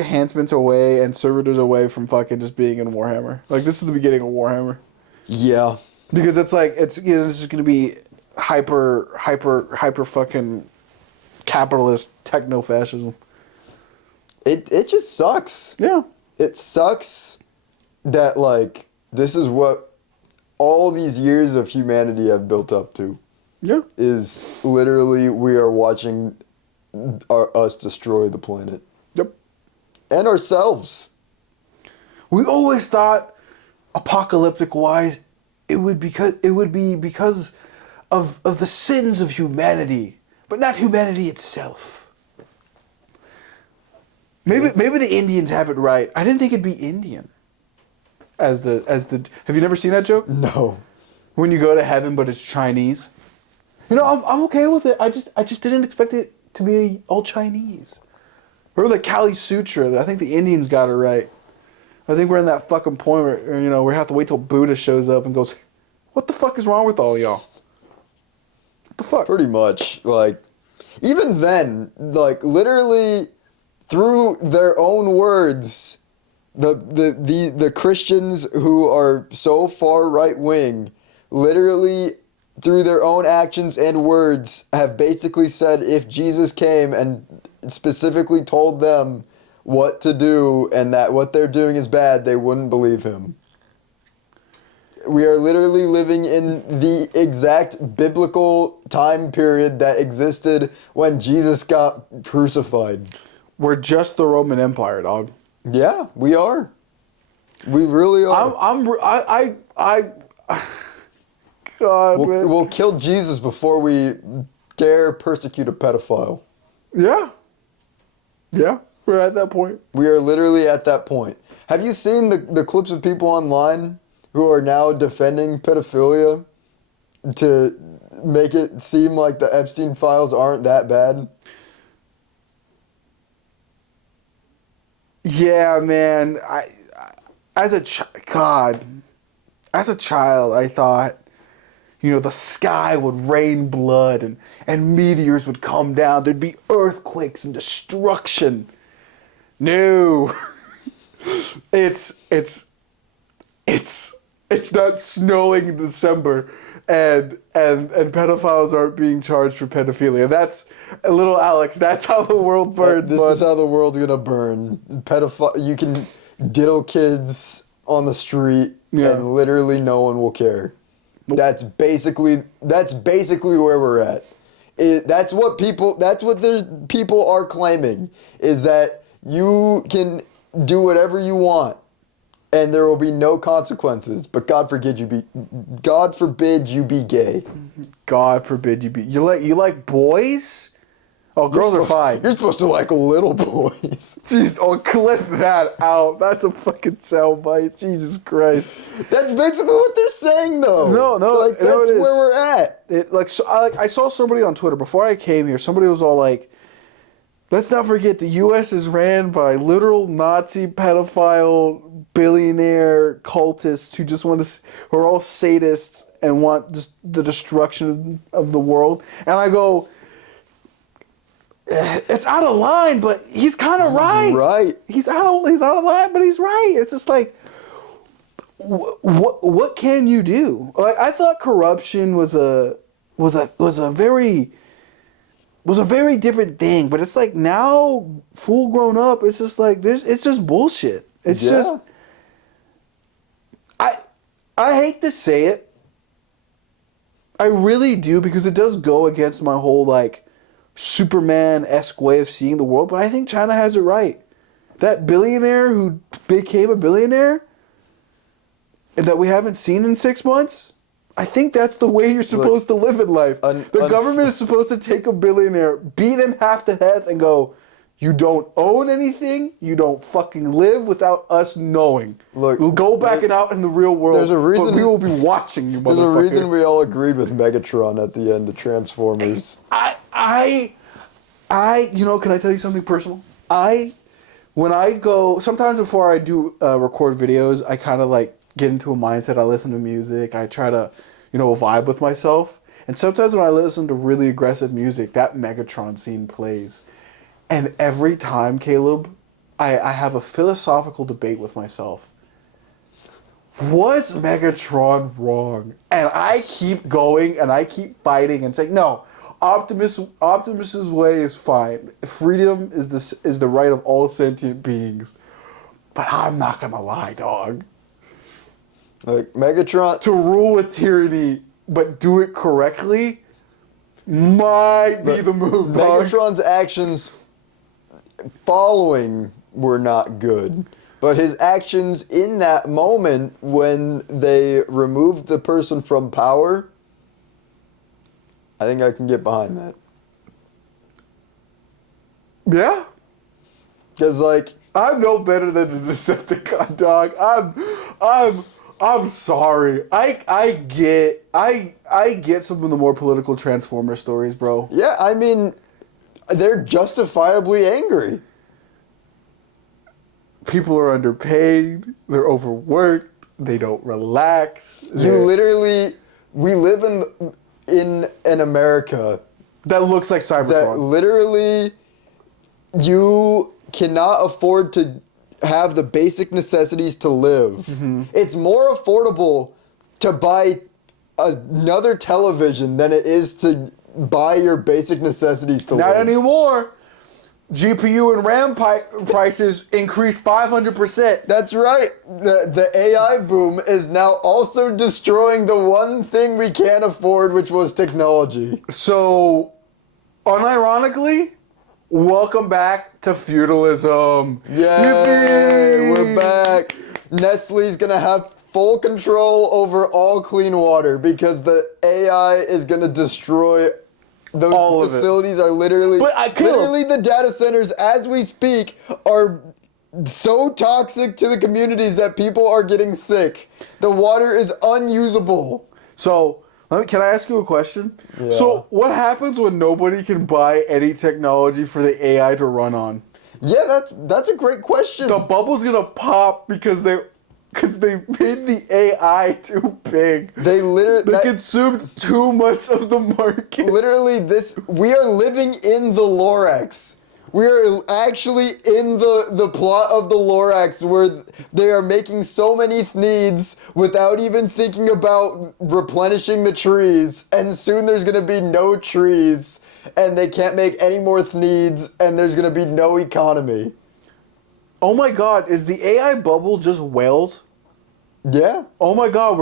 enhancements away and servitors away from fucking just being in Warhammer. Like, this is the beginning of Warhammer. Yeah. Because it's like it's just gonna be hyper fucking capitalist techno fascism. It just sucks. Yeah. It sucks that, like, this is what all these years of humanity have built up to. Yeah. Is literally we are watching us destroy the planet. Yep. And ourselves. We always thought, apocalyptic wise, it would be because of the sins of humanity, but not humanity itself. Maybe the Indians have it right. I didn't think it'd be Indian. Have you never seen that joke? No. When you go to heaven, but it's Chinese. You know, I'm okay with it. I just didn't expect it to be all Chinese. Or the Kali Sutra. I think the Indians got it right. I think we're in that fucking point where, you know, we have to wait till Buddha shows up and goes, what the fuck is wrong with all y'all? What the fuck? Pretty much. Like, even then, like, literally through their own words, the Christians who are so far right wing, literally through their own actions and words, have basically said if Jesus came and specifically told them what to do and that what they're doing is bad, they wouldn't believe him. We are literally living in the exact biblical time period that existed when Jesus got crucified. We're just the Roman Empire, dog. Yeah, we are. We really are. God, man. We'll kill Jesus before we dare persecute a pedophile. Yeah. Yeah, we're at that point. We are literally at that point. Have you seen the clips of people online who are now defending pedophilia to make it seem like the Epstein files aren't that bad? Yeah, man. As a child, I thought, you know, the sky would rain blood and meteors would come down. There'd be earthquakes and destruction. No. It's not snowing in December and pedophiles aren't being charged for pedophilia. That's little Alex. That's how the world burns. This is how the world's gonna burn. You can diddle kids on the street and literally no one will care. That's basically where we're at. That's what the people are claiming, is that you can do whatever you want and there will be no consequences. But God forbid you be gay. God forbid you be. You like boys? Oh, girls are fine. You're supposed to like little boys. Jeez, oh, clip that out. That's a fucking soundbite. Jesus Christ. That's basically what they're saying, though. No, like, that's where we're at. I saw somebody on Twitter before I came here. Somebody was all like, "Let's not forget the U.S. is ran by literal Nazi pedophile billionaire cultists who are all sadists and want just the destruction of the world." And I go, it's out of line, but he's kind of right. Right. He's out of line, but he's right. It's just like, what can you do? Like, I thought corruption was a very different thing, but it's like now, full grown up, it's just like it's just bullshit. It's just, I hate to say it, I really do, because it does go against my whole like Superman-esque way of seeing the world, but I think China has it right. That billionaire who became a billionaire and that we haven't seen in 6 months, I think that's the way you're supposed to live in life. The government is supposed to take a billionaire, beat him half to death, and go, you don't own anything, you don't fucking live without us knowing. Look, we'll go back and out in the real world, there's a reason, but we will be watching you, motherfucker. There's a reason we all agreed with Megatron at the end of Transformers. Can I tell you something personal? When I go, sometimes before I do record videos, I kind of like get into a mindset. I listen to music. I try to, vibe with myself. And sometimes when I listen to really aggressive music, that Megatron scene plays. And every time, Caleb, I have a philosophical debate with myself. Was Megatron wrong? And I keep going and I keep fighting and saying, no, Optimus's way is fine. Freedom is the right of all sentient beings. But I'm not gonna lie, dog. Like Megatron, to rule with tyranny but do it correctly might be the move, dog. Megatron's actions following were not good, but his actions in that moment when they removed the person from power, I think I can get behind that. Yeah? Because, like, I'm no better than a Decepticon, dog. I'm sorry. I get some of the more political Transformer stories, bro. Yeah, I mean, they're justifiably angry. People are underpaid. They're overworked. They don't relax. We live in an America that looks like Cybertron. That literally, you cannot afford to have the basic necessities to live. Mm-hmm. It's more affordable to buy another television than it is to buy your basic necessities to live. Not anymore. GPU and RAM prices increased 500%. That's right. The AI boom is now also destroying the one thing we can't afford, which was technology. So, unironically, welcome back to feudalism. Yay! Yippee! We're back. Nestle's gonna have full control over all clean water because the AI is gonna destroy. Those all facilities are literally the data centers as we speak are so toxic to the communities that people are getting sick. The water is unusable. So, can I ask you a question? Yeah. So, what happens when nobody can buy any technology for the AI to run on? Yeah, that's a great question. The bubble's gonna pop because they made the AI too big. They consumed too much of the market. Literally, we are living in the Lorax. We are actually in the plot of the Lorax where they are making so many needs without even thinking about replenishing the trees. And soon there's going to be no trees and they can't make any more needs and there's going to be no economy. Oh my God, is the AI bubble just whales? Yeah. Oh my God,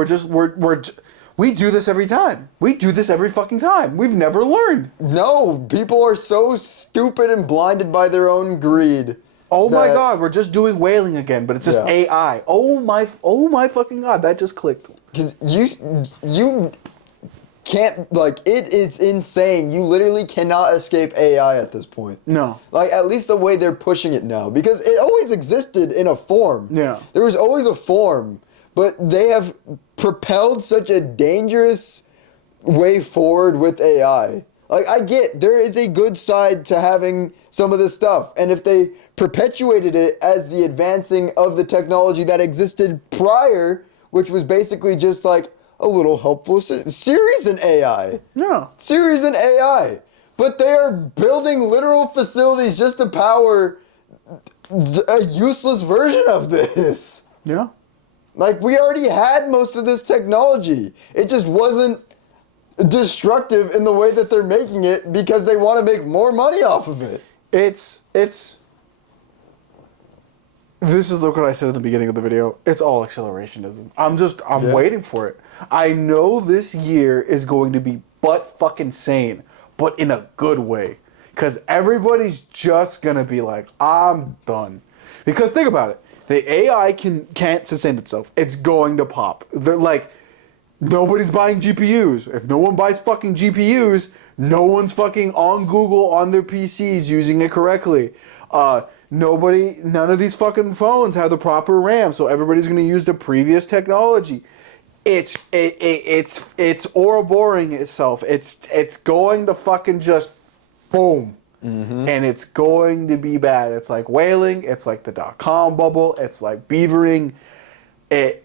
We do this every time. We do this every fucking time. We've never learned. No, people are so stupid and blinded by their own greed. Oh my god, we're just doing whaling again, but it's just Yeah. AI. Oh my fucking god, that just clicked. Because you can't, like, it is insane. You literally cannot escape AI at this point. No. Like, at least the way they're pushing it now. Because it always existed in a form. Yeah. There was always a form. But they have propelled such a dangerous way forward with AI. Like, I get, there is a good side to having some of this stuff. And if they perpetuated it as the advancing of the technology that existed prior, which was basically just like a little helpful series in AI. No. Series in AI. But they are building literal facilities just to power a useless version of this. Yeah. Like, we already had most of this technology. It just wasn't destructive in the way that they're making it because they want to make more money off of it. This is what I said at the beginning of the video. It's all accelerationism. I'm waiting for it. I know this year is going to be butt fucking sane, but in a good way. Because everybody's just going to be like, I'm done. Because think about it. The AI can't sustain itself. It's going to pop. They're like, nobody's buying GPUs. If no one buys fucking GPUs, no one's fucking on Google on their PCs using it correctly. None of these fucking phones have the proper RAM, so everybody's gonna use the previous technology. It's Ouroboring itself. It's going to fucking just boom. Mm-hmm. And it's going to be bad. It's like whaling. It's like the .com bubble. It's like beavering. It's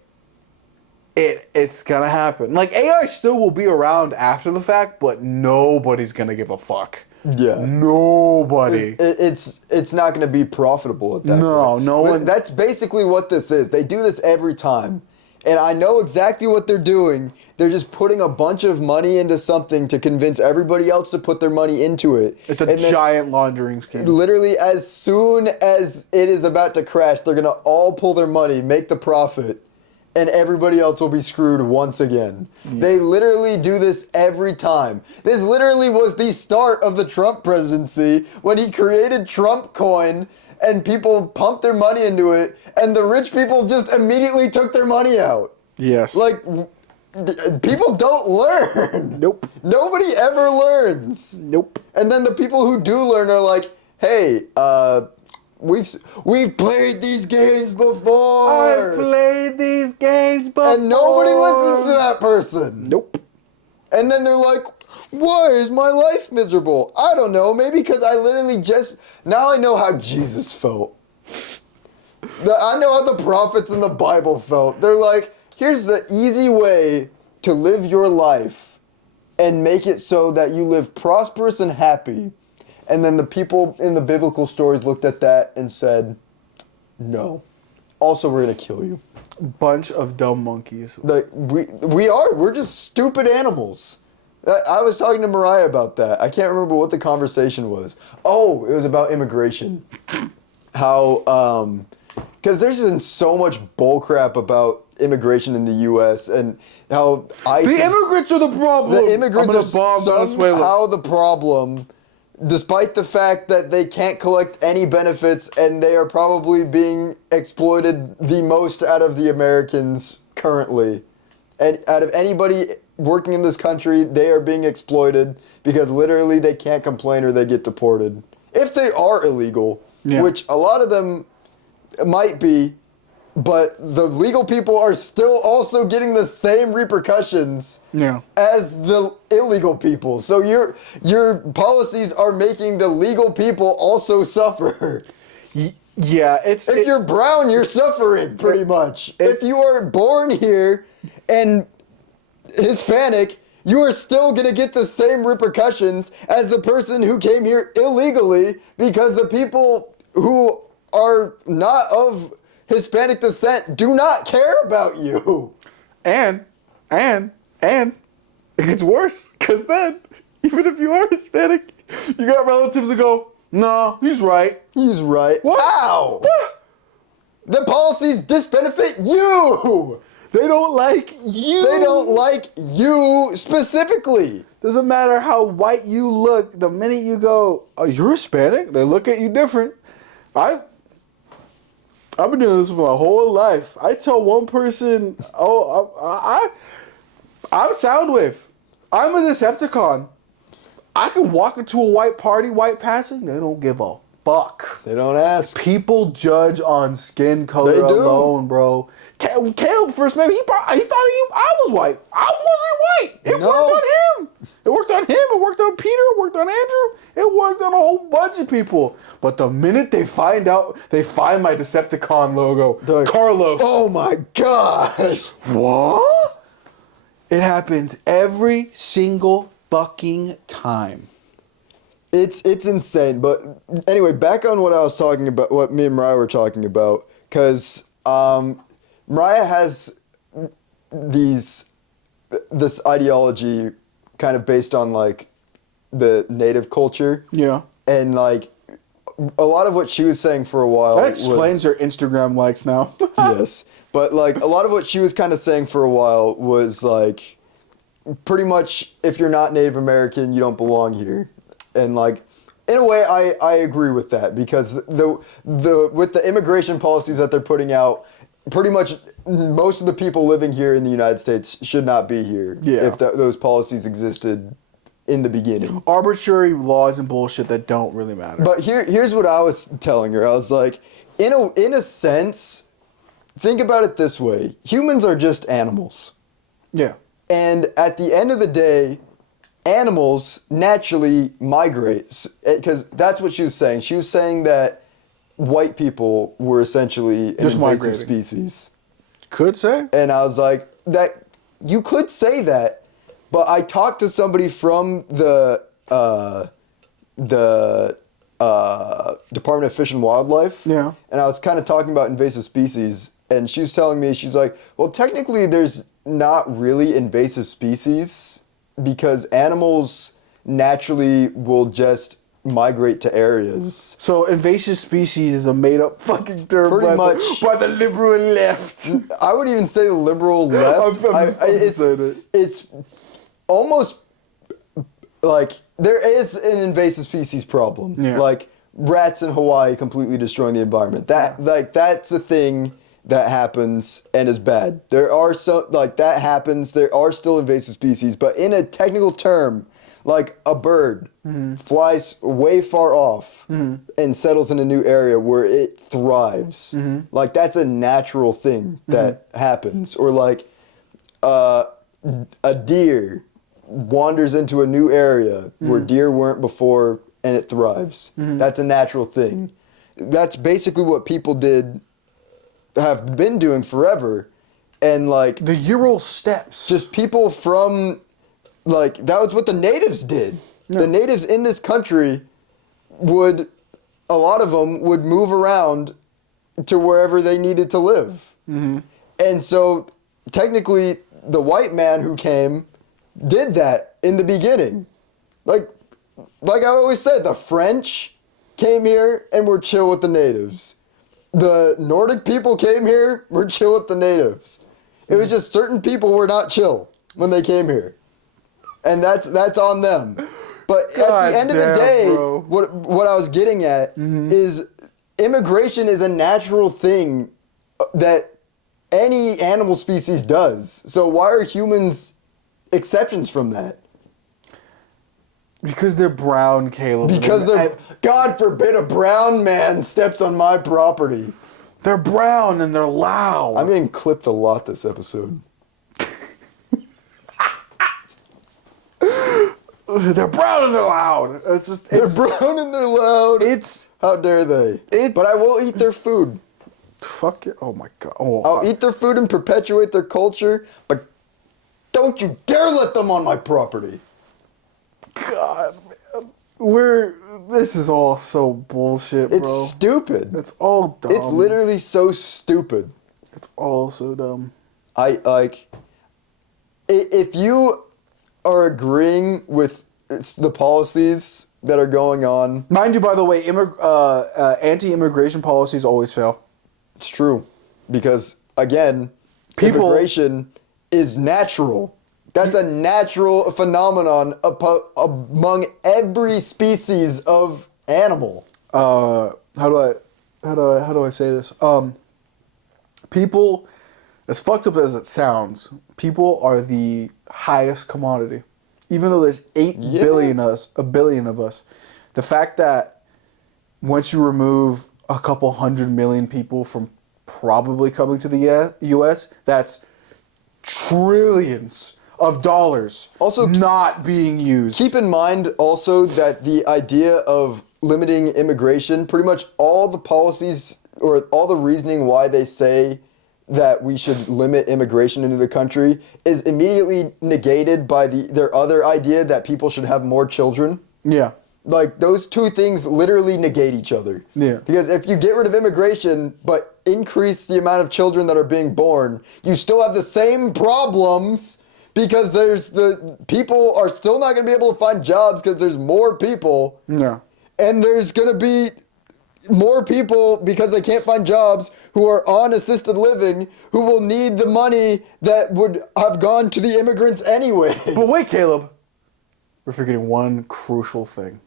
gonna happen. Like, AI still will be around after the fact, but nobody's gonna give a fuck. Yeah. Nobody. It's not going to be profitable at that point. No one. That's basically what this is. They do this every time. And I know exactly what they're doing. They're just putting a bunch of money into something to convince everybody else to put their money into it. It's a giant laundering scheme. Literally, as soon as it is about to crash, they're going to all pull their money, make the profit, and everybody else will be screwed once again. Yeah. They literally do this every time. This literally was the start of the Trump presidency when he created Trump coin and people pumped their money into it, and the rich people just immediately took their money out. Yes. Like, people don't learn. Nope. Nobody ever learns. Nope. And then the people who do learn are like, hey, we've played these games before. I've played these games before. And nobody listens to that person. Nope. And then they're like, why is my life miserable? I don't know. Maybe because I literally now I know how Jesus felt. I know how the prophets in the Bible felt. They're like, here's the easy way to live your life and make it so that you live prosperous and happy. And then the people in the biblical stories looked at that and said, no. Also, we're going to kill you. Bunch of dumb monkeys. We're just stupid animals. I was talking to Mariah about that. I can't remember what the conversation was. Oh, it was about immigration. How, because there's been so much bullcrap about immigration in the U.S. and how the immigrants are the problem. The immigrants are somehow the problem, despite the fact that they can't collect any benefits and they are probably being exploited the most out of the Americans currently. And out of anybody working in this country, they are being exploited because literally they can't complain or they get deported. If they are illegal, which a lot of them might be, but the legal people are still also getting the same repercussions as the illegal people. So your policies are making the legal people also suffer. Yeah, if you're brown, you're suffering pretty much. If you are born here and Hispanic, you are still going to get the same repercussions as the person who came here illegally, because the people who are not of Hispanic descent do not care about you. And it gets worse, because then, even if you are Hispanic, you got relatives that go, no, he's right. He's right. What? How? The policies disbenefit you. They don't like you. They don't like you specifically. Doesn't matter how white you look. The minute you go, oh, you're Hispanic, they look at you different. I've been doing this my whole life. I tell one person, oh, I'm Soundwave. I'm a Decepticon. I can walk into a white party, white passing. They don't give a fuck. They don't ask. People judge on skin color They do. alone, bro. Caleb first met me. He thought I was white. I wasn't white. It worked on him. It worked on him. It worked on Peter. It worked on Andrew. It worked on a whole bunch of people. But the minute they find my Decepticon logo, like, Carlos. Oh my gosh. What? It happens every single fucking time. It's insane. But anyway, back on what I was talking about, what me and Mariah were talking about, because Mariah has this ideology kind of based on like the native culture. Yeah. And like a lot of what she was saying for a while. That explains her Instagram likes now. Yes. But like a lot of what she was kind of saying for a while was like pretty much if you're not Native American, you don't belong here. And like in a way I agree with that because the with the immigration policies that they're putting out, pretty much most of the people living here in the United States should not be here if those policies existed in the beginning. Arbitrary laws and bullshit that don't really matter. But here's what I was telling her. I was like, in a sense, think about it this way. Humans are just animals. Yeah. And at the end of the day, animals naturally migrate. Because that's what she was saying. She was saying that white people were essentially an invasive species. Could say. And I was like, that you could say that, but I talked to somebody from the Department of Fish and Wildlife. Yeah. And I was kind of talking about invasive species, and she was telling me, she's like, well, technically there's not really invasive species because animals naturally will just migrate to areas. So invasive species is a made-up fucking term Pretty much by the liberal left. I would even say the liberal left. It's almost like there is an invasive species problem. Yeah. Like rats in Hawaii completely destroying the environment. That's a thing that happens and is bad. There are that happens. There are still invasive species, but in a technical term, like a bird flies way far off and settles in a new area where it thrives. Like that's a natural thing that happens. Or like a deer wanders into a new area where deer weren't before and it thrives. That's a natural thing. That's basically what people have been doing forever. And like the Ural steppes. Just people from like that was what the natives did. Yeah. The natives in this country a lot of them would move around to wherever they needed to live. And so technically the white man who came did that in the beginning. Like I always said, the French came here and were chill with the natives. The Nordic people came here, were chill with the natives. It was just certain people were not chill when they came here. And that's on them. But at the end of the day, what I was getting at is immigration is a natural thing that any animal species does. So why are humans exceptions from that? Because they're brown, Caleb. Because God forbid a brown man steps on my property. They're brown and they're loud. I'm getting clipped a lot this episode. They're brown and they're loud. They're brown and they're loud. How dare they? But I will eat their food. Fuck it. Oh my God. I'll eat their food and perpetuate their culture, but don't you dare let them on my property. God, man. This is all so bullshit, bro. It's stupid. It's all dumb. It's literally so stupid. It's all so dumb. If you are agreeing with the policies that are going on. Mind you, by the way, anti-immigration policies always fail. It's true. Because, again, immigration is natural. That's a natural phenomenon among every species of animal. How do I say this? People, as fucked up as it sounds, people are the highest commodity. Even though there's 8 billion a billion of us, the fact that once you remove a couple 100 million people from probably coming to the U.S., that's trillions of dollars also not being used. Keep in mind also that the idea of limiting immigration, pretty much all the policies or all the reasoning why they say that we should limit immigration into the country is immediately negated by their other idea that people should have more children. Yeah. Like, those two things literally negate each other. Yeah. Because if you get rid of immigration, but increase the amount of children that are being born, you still have the same problems because people are still not going to be able to find jobs because there's more people. Yeah. And there's going to be more people because they can't find jobs who are on assisted living who will need the money that would have gone to the immigrants anyway. But wait, Caleb. We're forgetting one crucial thing.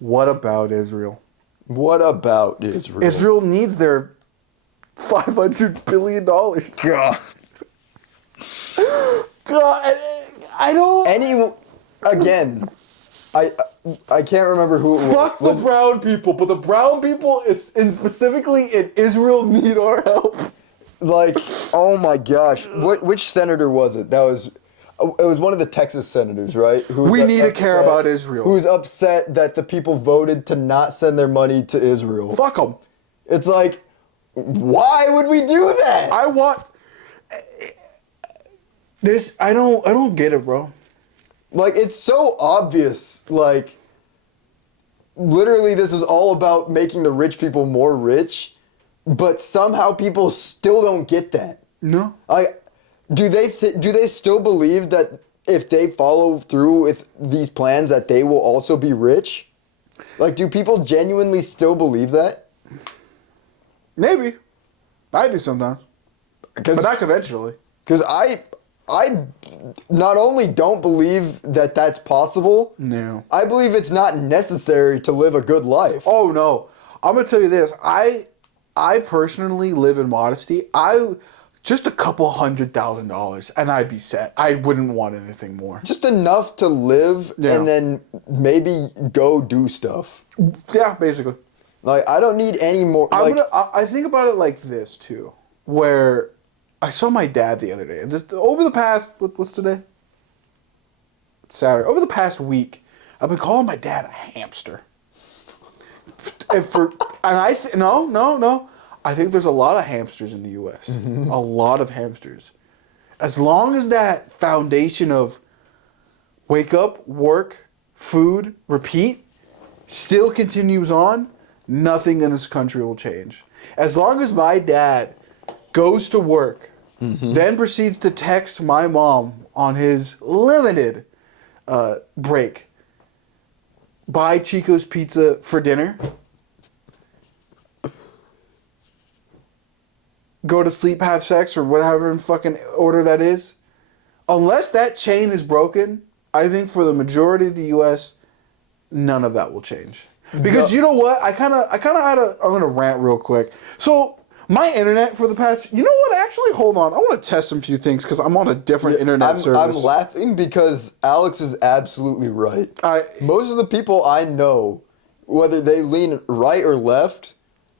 What about Israel? What about Israel? Israel needs their $500 billion. God. God, I don't... Again, I can't remember who it was. Fuck the brown people, but the brown people specifically in Israel need our help. Like, oh my gosh. Which senator was it? It was one of the Texas senators, right? We need to care about Israel. Who's upset that the people voted to not send their money to Israel. Fuck them. It's like, why would we do that? I want... This, I don't get it, bro. Like, it's so obvious. Like, literally, this is all about making the rich people more rich, but somehow people still don't get that. No. Do they still believe that if they follow through with these plans that they will also be rich? Like, do people genuinely still believe that? Maybe. I do sometimes. But not conventionally. Because I not only don't believe that that's possible, no. I believe it's not necessary to live a good life. Oh, no. I'm going to tell you this. I personally live in modesty. Just a couple $100,000 and I'd be set. I wouldn't want anything more. Just enough to live and then maybe go do stuff. Yeah, basically. Like, I don't need any more. I think about it like this, too. Where I saw my dad the other day. Over the past, what's today? It's Saturday. Over the past week, I've been calling my dad a hamster. No. I think there's a lot of hamsters in the U.S. Mm-hmm. A lot of hamsters. As long as that foundation of wake up, work, food, repeat still continues on, nothing in this country will change. As long as my dad goes to work, then proceeds to text my mom on his limited break, buy Chico's Pizza for dinner, go to sleep, have sex, or whatever in fucking order that is. Unless that chain is broken, I think for the majority of the U.S., none of that will change. Because you know what? I'm gonna rant real quick. So my internet for the past, you know what? Actually, hold on. I want to test some few things because I'm on a different internet service. I'm laughing because Alex is absolutely right. Most of the people I know, whether they lean right or left,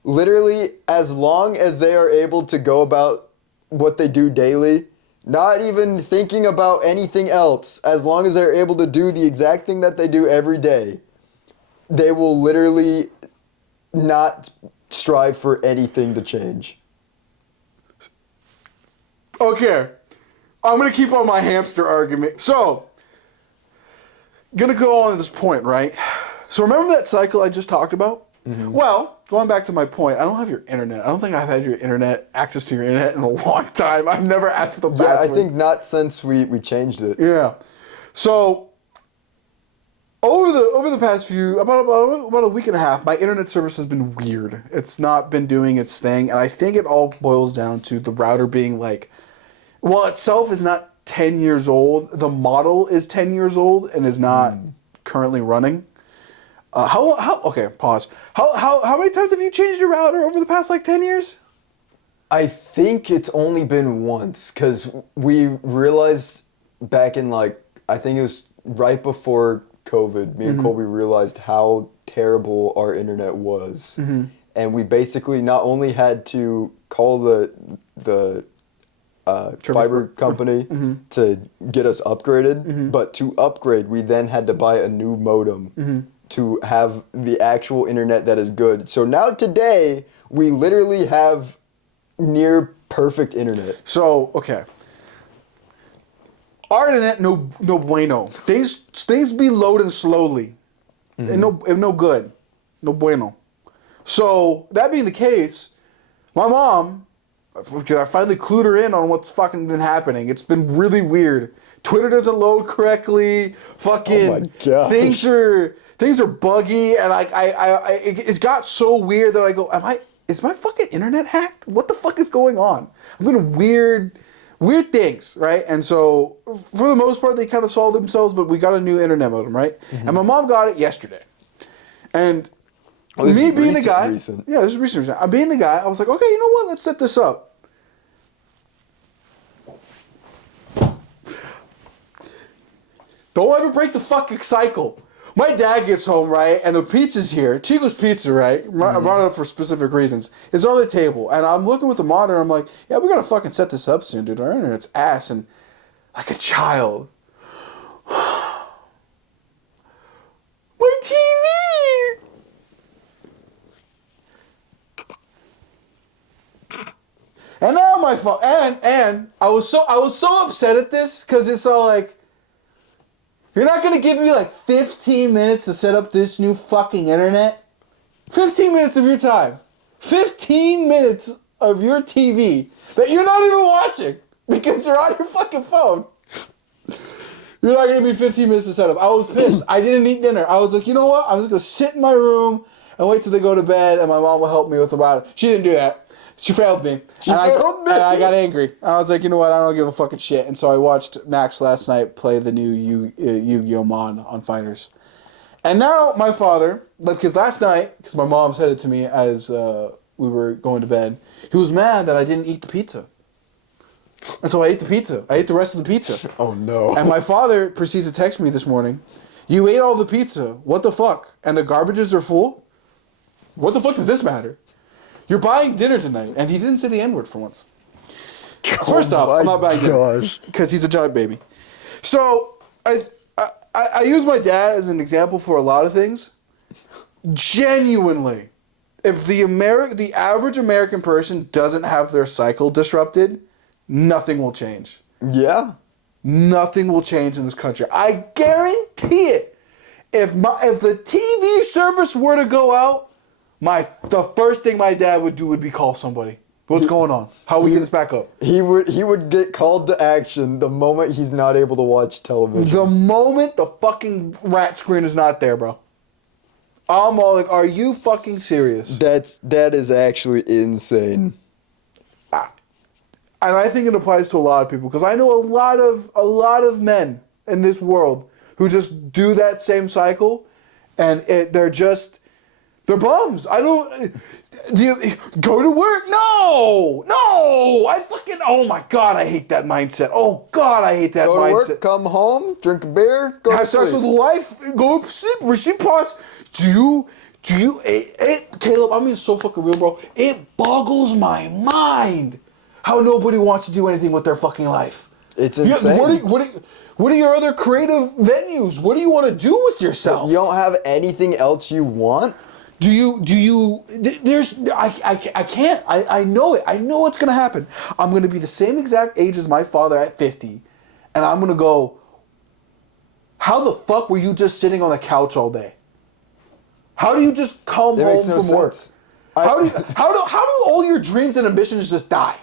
literally, as long as they are able to go about what they do daily, not even thinking about anything else, as long as they're able to do the exact thing that they do every day, they will literally not strive for anything to change. Okay. I'm going to keep on my hamster argument. So, going to go on to this point, right? So remember that cycle I just talked about? Mm-hmm. Well, going back to my point, I don't have your internet. I don't think I've had access to your internet in a long time. I've never asked for the password. Yeah, I think not since we changed it. Yeah. So over the past about a week and a half, my internet service has been weird. It's not been doing its thing, and I think it all boils down to the router being like Well, itself is not 10 years old. The model is 10 years old and is not currently running. Okay, pause. How many times have you changed your router over the past, 10 years? I think it's only been once, because we realized back in, I think it was right before COVID, me and Colby realized how terrible our internet was. And we basically not only had to call the fiber company to get us upgraded, but to upgrade, we then had to buy a new modem to have the actual internet that is good. So now today, we literally have near perfect internet. So, okay. Our internet, no bueno. Things be loading slowly. And no good. No bueno. So, that being the case, my mom, I finally clued her in on what's fucking been happening. It's been really weird. Twitter doesn't load correctly. Fucking oh my gosh. Things are buggy, and it got so weird that I go, is my fucking internet hacked? What the fuck is going on? I'm getting weird things, right? And so, for the most part, they kind of solved themselves, but we got a new internet modem, right? And my mom got it yesterday. And me being the guy... Yeah, this is recent. I'm being the guy, I was like, okay, you know what? Let's set this up. Don't ever break the fucking cycle. My dad gets home, right, and the pizza's here. Chico's Pizza, right? I brought it up for specific reasons. It's on the table, and I'm looking with the monitor. I'm like, yeah, we gotta fucking set this up soon, dude. Our internet's ass, and like a child. My TV! And now my phone, and I was so upset at this, because it's all like, you're not going to give me 15 minutes to set up this new fucking internet? 15 minutes of your time. 15 minutes of your TV that you're not even watching because you're on your fucking phone. You're not going to be 15 minutes to set up. I was pissed. I didn't eat dinner. I was like, you know what? I'm just going to sit in my room and wait till they go to bed and my mom will help me with the router. She didn't do that. She failed me. And I got angry. And I was like, you know what? I don't give a fucking shit. And so I watched Max last night play the new Yu-Gi-Oh! Mon on Fighters. And now my father, because last night, because my mom said it to me as we were going to bed, he was mad that I didn't eat the pizza. And so I ate the pizza. I ate the rest of the pizza. Oh, no. And my father proceeds to text me this morning, you ate all the pizza. What the fuck? And the garbages are full? What the fuck does this matter? You're buying dinner tonight. And he didn't say the N-word for once. First off, I'm not buying dinner. Because he's a giant baby. So, I use my dad as an example for a lot of things. Genuinely, if the average American person doesn't have their cycle disrupted, nothing will change. Yeah. Nothing will change in this country. I guarantee it. If the TV service were to go out, the first thing my dad would do would be call somebody. What's going on? How we get this back up? He would get called to action the moment he's not able to watch television. The moment the fucking rat screen is not there, bro. I'm all like, are you fucking serious? That is actually insane. And I think it applies to a lot of people because I know a lot of men in this world who just do that same cycle, and they're bums. Do you go to work? No. Oh my God, I hate that mindset. Oh God, I hate that mindset. Go to work, come home, drink a beer, go have sex with the wife, go to sleep, receive pause. Do you, Caleb, I'm being so fucking real, bro. It boggles my mind how nobody wants to do anything with their fucking life. It's insane. What are your other creative venues? What do you want to do with yourself? You don't have anything else you want? I can't. I know it. I know it's going to happen. I'm going to be the same exact age as my father at 50. And I'm going to go, how the fuck were you just sitting on the couch all day? How do you just come home from work? How do all your dreams and ambitions just die?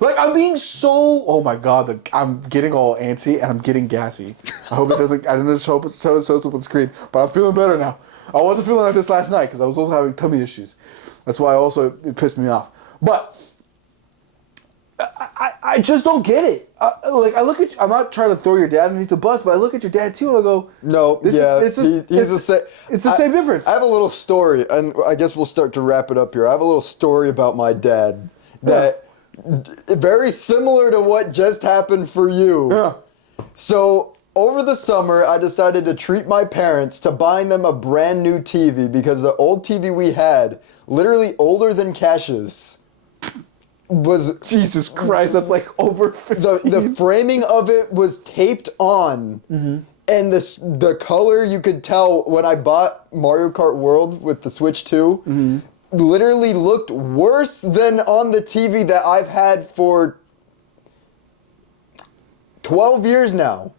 Like, I'm being so... Oh my God, I'm getting all antsy and I'm getting gassy. I hope it doesn't... I didn't show it shows up on the screen, but I'm feeling better now. I wasn't feeling like this last night because I was also having tummy issues. That's why it pissed me off. But I just don't get it. Like I look at, I'm not trying to throw your dad underneath the bus, but I look at your dad too, and I go, No, it's the same difference. I have a little story, and I guess we'll start to wrap it up here. I have a little story about my dad that very similar to what just happened for you. Yeah. So over the summer, I decided to treat my parents to buying them a brand new TV because the old TV we had, literally older than Cash's, was Jesus Christ, that's like over 15. the framing of it was taped on, and the color you could tell when I bought Mario Kart World with the Switch 2, literally looked worse than on the TV that I've had for 12 years now.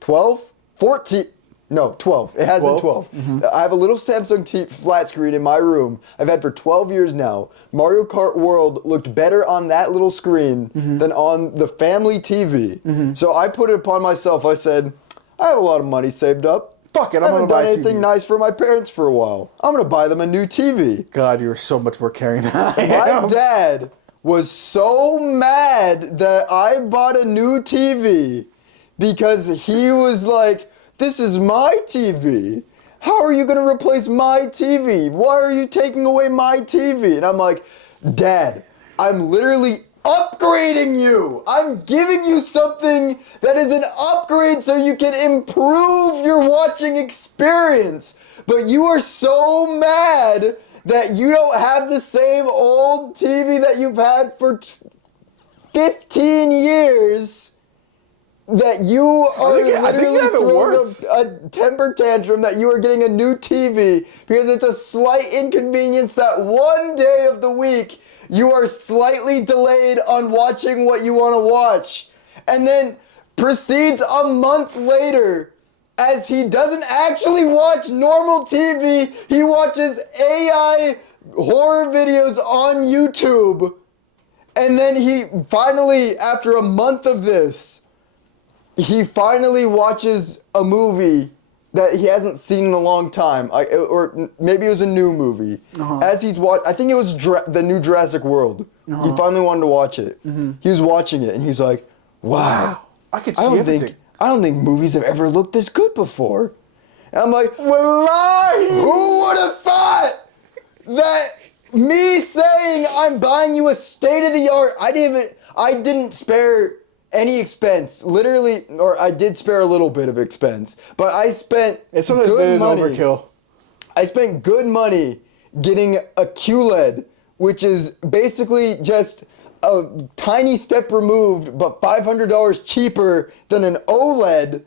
12? 14? No, 12. It has 12? been 12. I have a little Samsung flat screen in my room I've had for 12 years now. Mario Kart World looked better on that little screen than on the family TV. So I put it upon myself. I said, I have a lot of money saved up. Fuck it, I haven't done anything nice for my parents for a while. I'm going to buy them a new TV. God, you're so much more caring than I My am. dad was so mad that I bought a new TV because he was like, this is my TV. How are you going to replace my TV? Why are you taking away my TV? And I'm like, Dad, I'm literally upgrading you. I'm giving you something that is an upgrade so you can improve your watching experience. But you are so mad that you don't have the same old TV that you've had for 15 years. That you are literally throwing a temper tantrum that you are getting a new TV because it's a slight inconvenience that one day of the week you are slightly delayed on watching what you want to watch. And then proceeds a month later, as he doesn't actually watch normal TV, he watches AI horror videos on YouTube. And then he finally, after a month of this, he finally watches a movie that he hasn't seen in a long time, or maybe it was a new movie. As he's I think it was the new Jurassic World. He finally wanted to watch it. He was watching it, and he's like, "Wow, I could see everything. I don't think movies have ever looked this good before." And I'm like, "Wallahi, who would have thought that me saying I'm buying you a state-of-the-art? I didn't spare any expense, literally, or I did spare a little bit of expense, but I spent good money. Overkill. I spent good money getting a QLED, which is basically just a tiny step removed, but $500 cheaper than an OLED.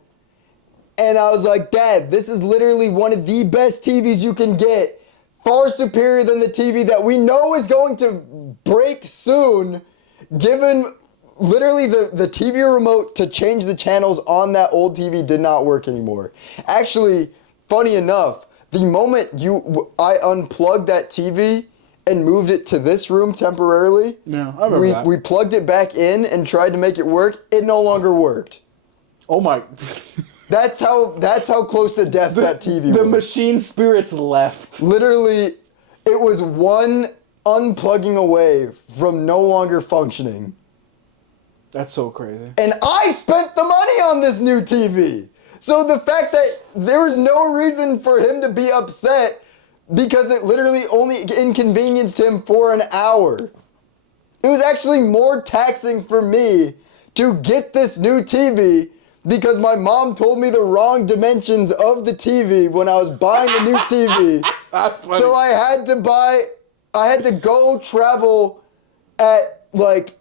And I was like, Dad, this is literally one of the best TVs you can get, far superior than the TV that we know is going to break soon, given literally the TV remote to change the channels on that old TV did not work anymore. Actually, funny enough, the moment I unplugged that TV and moved it to this room temporarily, yeah, I remember that. We plugged it back in and tried to make it work. It no longer worked. Oh my! That's how close to death that TV was. The machine spirits left. Literally, it was one unplugging away from no longer functioning. That's so crazy. And I spent the money on this new TV. So the fact that there was no reason for him to be upset because it literally only inconvenienced him for an hour. It was actually more taxing for me to get this new TV because my mom told me the wrong dimensions of the TV when I was buying the new TV. So I had to go travel at like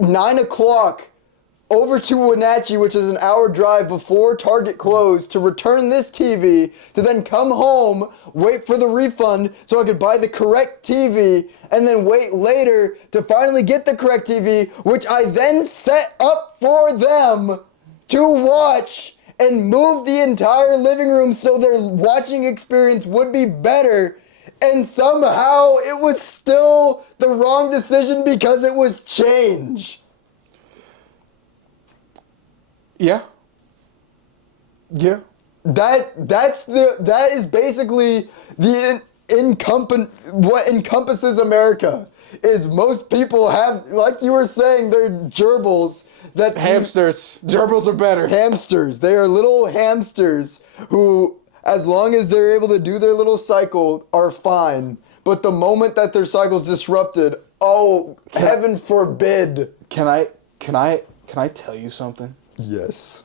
9 o'clock over to Wenatchee, which is an hour drive before Target closed, to return this TV, to then come home, wait for the refund so I could buy the correct TV, and then wait later to finally get the correct TV, which I then set up for them to watch and move the entire living room so their watching experience would be better. And somehow it was still the wrong decision because it was change. Yeah. Yeah. That is basically what encompasses America. is most people have, like you were saying, they're gerbils. Hamsters. Gerbils are better. Hamsters. They are little hamsters who, as long as they're able to do their little cycle, are fine. But the moment that their cycle's disrupted, heaven forbid. Can I tell you something? Yes.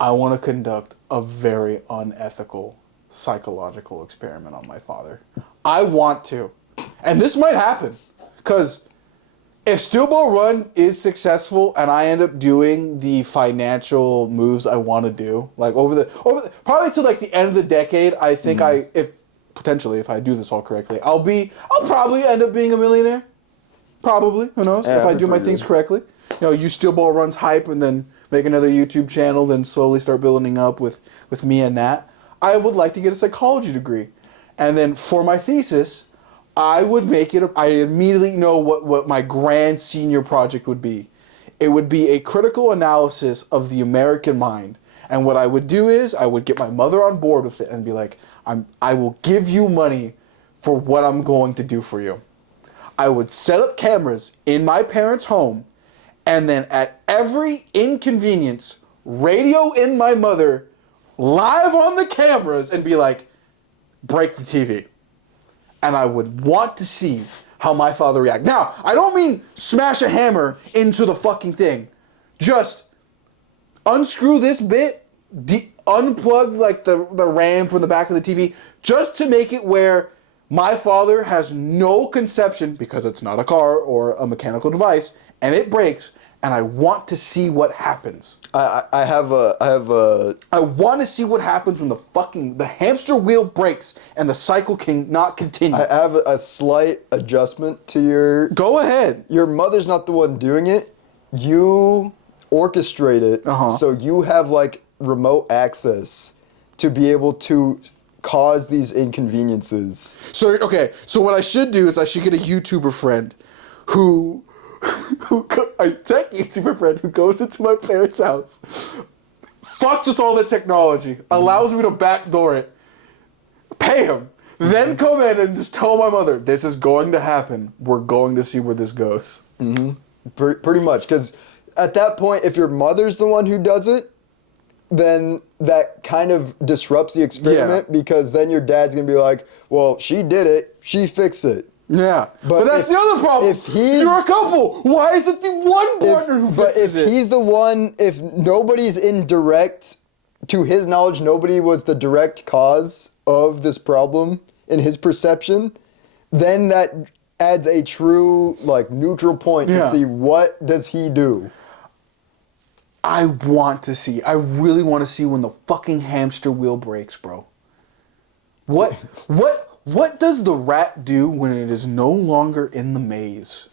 I want to conduct a very unethical psychological experiment on my father. I want to. And this might happen. Because if Steel Ball Run is successful and I end up doing the financial moves I want to do, like over the probably to like the end of the decade, I think if I do this all correctly, I'll probably end up being a millionaire. Probably, who knows? Yeah, if I do my things correctly. Use Steel Ball Run's hype and then make another YouTube channel, then slowly start building up with me and Nat. I would like to get a psychology degree. And then for my thesis, I would make it, I immediately know what my grand senior project would be. It would be a critical analysis of the American mind. And what I would do is, I would get my mother on board with it and be like, I will give you money for what I'm going to do for you. I would set up cameras in my parents' home, and then at every inconvenience, radio in my mother live on the cameras and be like, break the TV. And I would want to see how my father react. Now, I don't mean smash a hammer into the fucking thing. Just unscrew this bit, unplug like the RAM from the back of the TV, just to make it where my father has no conception, because it's not a car or a mechanical device, and it breaks, and I want to see what happens. I want to see what happens when the hamster wheel breaks and the cycle can not continue. I have a slight adjustment to your... Go ahead. Your mother's not the one doing it. You orchestrate it, so you have like remote access to be able to cause these inconveniences. So what I should do is I should get a YouTuber friend a tech YouTuber friend who goes into my parents' house, fucks with all the technology, allows me to backdoor it, pay him, then come in and just tell my mother, this is going to happen. We're going to see where this goes. Pretty much, because at that point, if your mother's the one who does it, then that kind of disrupts the experiment, because then your dad's going to be like, well, she did it, she fixed it. Yeah, but that's the other problem. You're a couple. Why is it the one partner who fixes it? But if he's the one, if nobody's in direct, to his knowledge, nobody was the direct cause of this problem in his perception, then that adds a true, like, neutral point to see what does he do. I really want to see when the fucking hamster wheel breaks, bro. What does the rat do when it is no longer in the maze?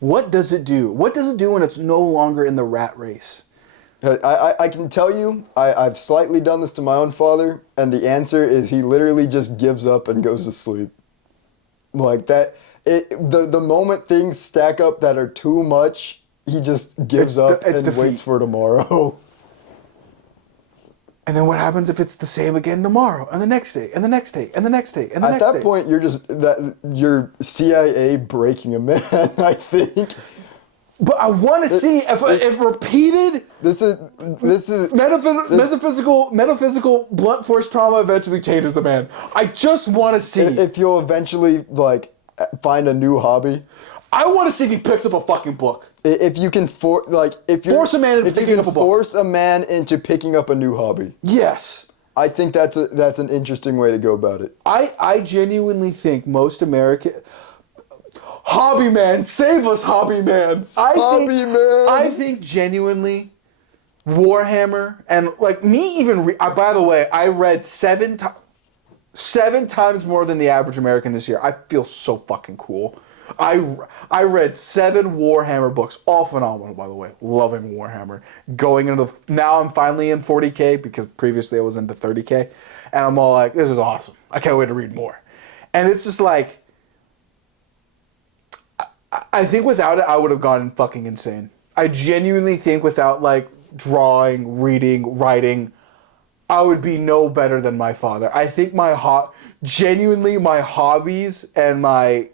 What does it do? What does it do when it's no longer in the rat race? I can tell you, I've slightly done this to my own father, and the answer is he literally just gives up and goes to sleep. Like that, the moment things stack up that are too much, he just gives up and waits for tomorrow. And then what happens if it's the same again tomorrow, and the next day, and the next day, and the next day, and the next day? At that point, you're CIA breaking a man, I think. But I want to see if repeated this is metaphysical blunt force trauma eventually changes a man. I just want to see if you'll eventually like find a new hobby. I want to see if he picks up a fucking book. If you can force a man into picking up a new hobby. Yes. I think that's an interesting way to go about it. I genuinely think most American hobby man, save us, hobby man. I think genuinely Warhammer and like me even by the way, I read 7 times more than the average American this year. I feel so fucking cool. I read 7 Warhammer books, all phenomenal, by the way. Loving Warhammer. Now I'm finally in 40K, because previously I was into 30K. And I'm all like, this is awesome. I can't wait to read more. And it's just like, I think without it, I would have gone fucking insane. I genuinely think without like drawing, reading, writing, I would be no better than my father. I think genuinely my hobbies and my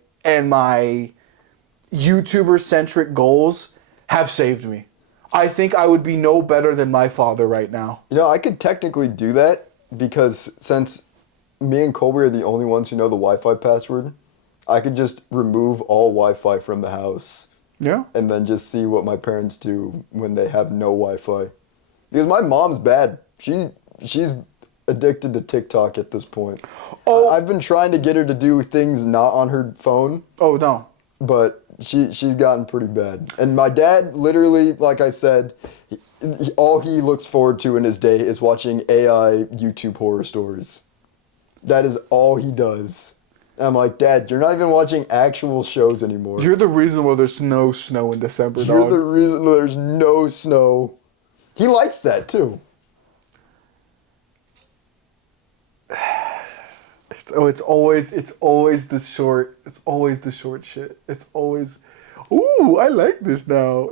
YouTuber-centric goals have saved me. I think I would be no better than my father right now. You know, I could technically do that because since me and Colby are the only ones who know the Wi-Fi password, I could just remove all Wi-Fi from the house. Yeah. And then just see what my parents do when they have no Wi-Fi. Because my mom's bad. She's addicted to TikTok at this point. Oh, I've been trying to get her to do things not on her phone. Oh no. But she's gotten pretty bad. And my dad, literally, like I said, all he looks forward to in his day is watching AI YouTube horror stories. That is all he does. And I'm like, Dad, you're not even watching actual shows anymore. You're the reason why there's no snow in December, You're dog. the reason there's no snow. He likes that too. It's always the short shit. It's always, ooh, I like this now.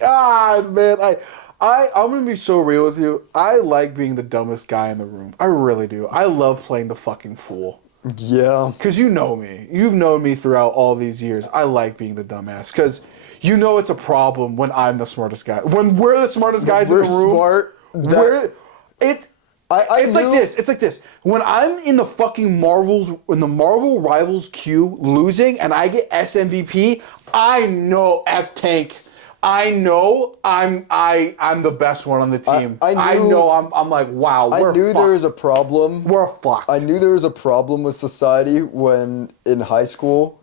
God, man, I'm gonna be so real with you. I like being the dumbest guy in the room. I really do. I love playing the fucking fool. Yeah. Cause you know me. You've known me throughout all these years. I like being the dumbass. Cause you know it's a problem when I'm the smartest guy. When we're the smartest guys in the room. Smart. It's like this. When I'm in the fucking Marvel Rivals queue losing and I get SMVP, I know as tank. I know I'm the best one on the team. I'm like, wow, we're I knew fucked. there was a problem. We're fucked. I knew there was a problem with society when in high school.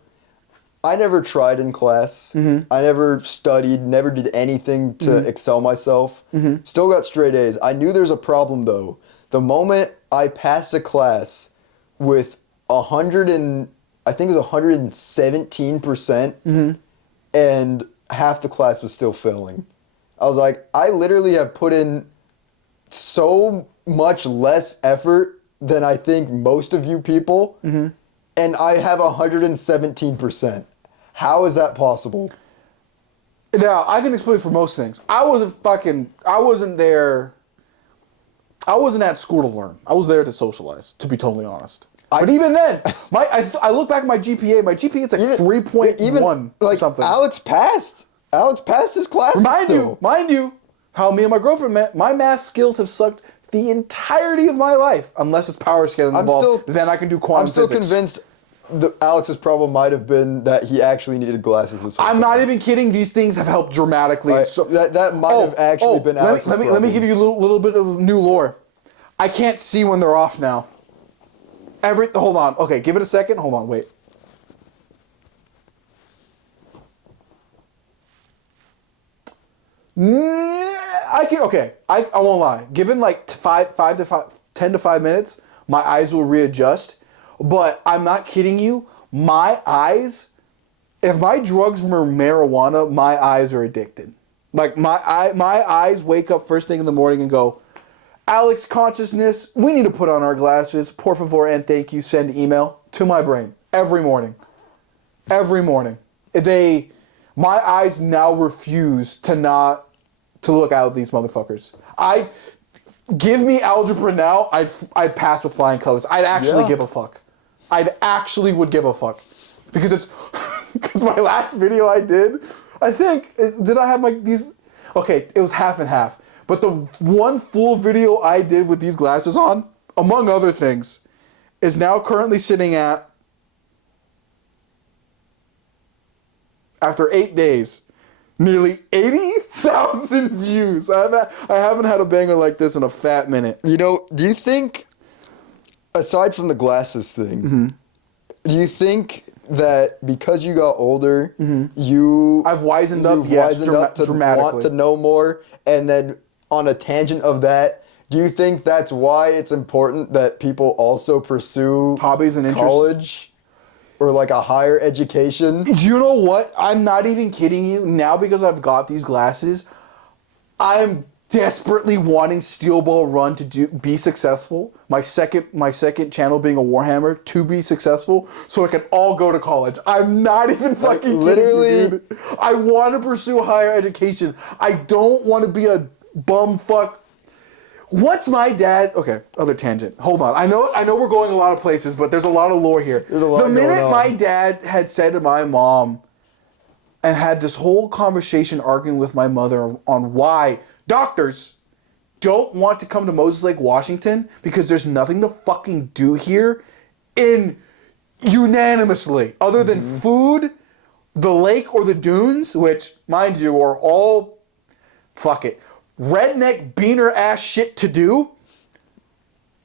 I never tried in class. Mm-hmm. I never studied, never did anything to excel myself. Mm-hmm. Still got straight A's. I knew there's a problem though. The moment I passed a class with 117%, Mm-hmm. and half the class was still failing. I was like, I literally have put in so much less effort than I think most of you people, Mm-hmm. and I have 117%. How is that possible? Now, I can explain for most things. I wasn't at school to learn. I was there to socialize, to be totally honest. But even then, I look back at my GPA. My GPA is like 3.1 or something. Alex passed his classes. Mind you, how me and my girlfriend met, my math skills have sucked the entirety of my life, unless it's power scaling involved. Then I can do quantum physics. I'm still convinced Alex's problem might have been that he actually needed glasses. I'm not even kidding. These things have helped dramatically. Right. So that might have actually been Alex's problem. Let me give you a little bit of new lore. I can't see when they're off now. Hold on. Okay, give it a second. Hold on. Wait. I won't lie. Given like 10 to 5 minutes, my eyes will readjust. But I'm not kidding you. My eyes, if my drugs were marijuana, my eyes are addicted. Like my eyes wake up first thing in the morning and go, Alex, consciousness, we need to put on our glasses. Por favor and thank you. Send email to my brain every morning. Every morning. My eyes now refuse to look out at these motherfuckers. Give me algebra now, I'd pass with flying colors. I'd actually give a fuck. I'd actually would give a fuck. Because my last video I did, I think, did I have these? Okay, it was half and half. But the one full video I did with these glasses on, among other things, is now currently sitting at, after 8 days, nearly 80,000 views. I haven't had a banger like this in a fat minute. You know, do you think, aside from the glasses thing, Mm-hmm. do you think that because you got older, Mm-hmm. I've wisened up, yes, to dramatically. want to know more, and then on a tangent of that, do you think that's why it's important that people also pursue hobbies and interests? College or like a higher education? Do you know what? I'm not even kidding you. Now because I've got these glasses, I'm desperately wanting Steel Ball Run to be successful. My second channel being a Warhammer to be successful, so I can all go to college. I'm not even fucking literally kidding you, dude. I want to pursue higher education. I don't want to be a bum fuck. What's my dad? Okay, other tangent. Hold on. I know we're going a lot of places, but there's a lot of lore here. There's a lot The minute going on. my dad had said to my mom and had this whole conversation arguing with my mother on why doctors don't want to come to Moses Lake, Washington because there's nothing to fucking do here unanimously other than food, the lake or the dunes, which, mind you, are all fuck it. Redneck beaner ass shit to do.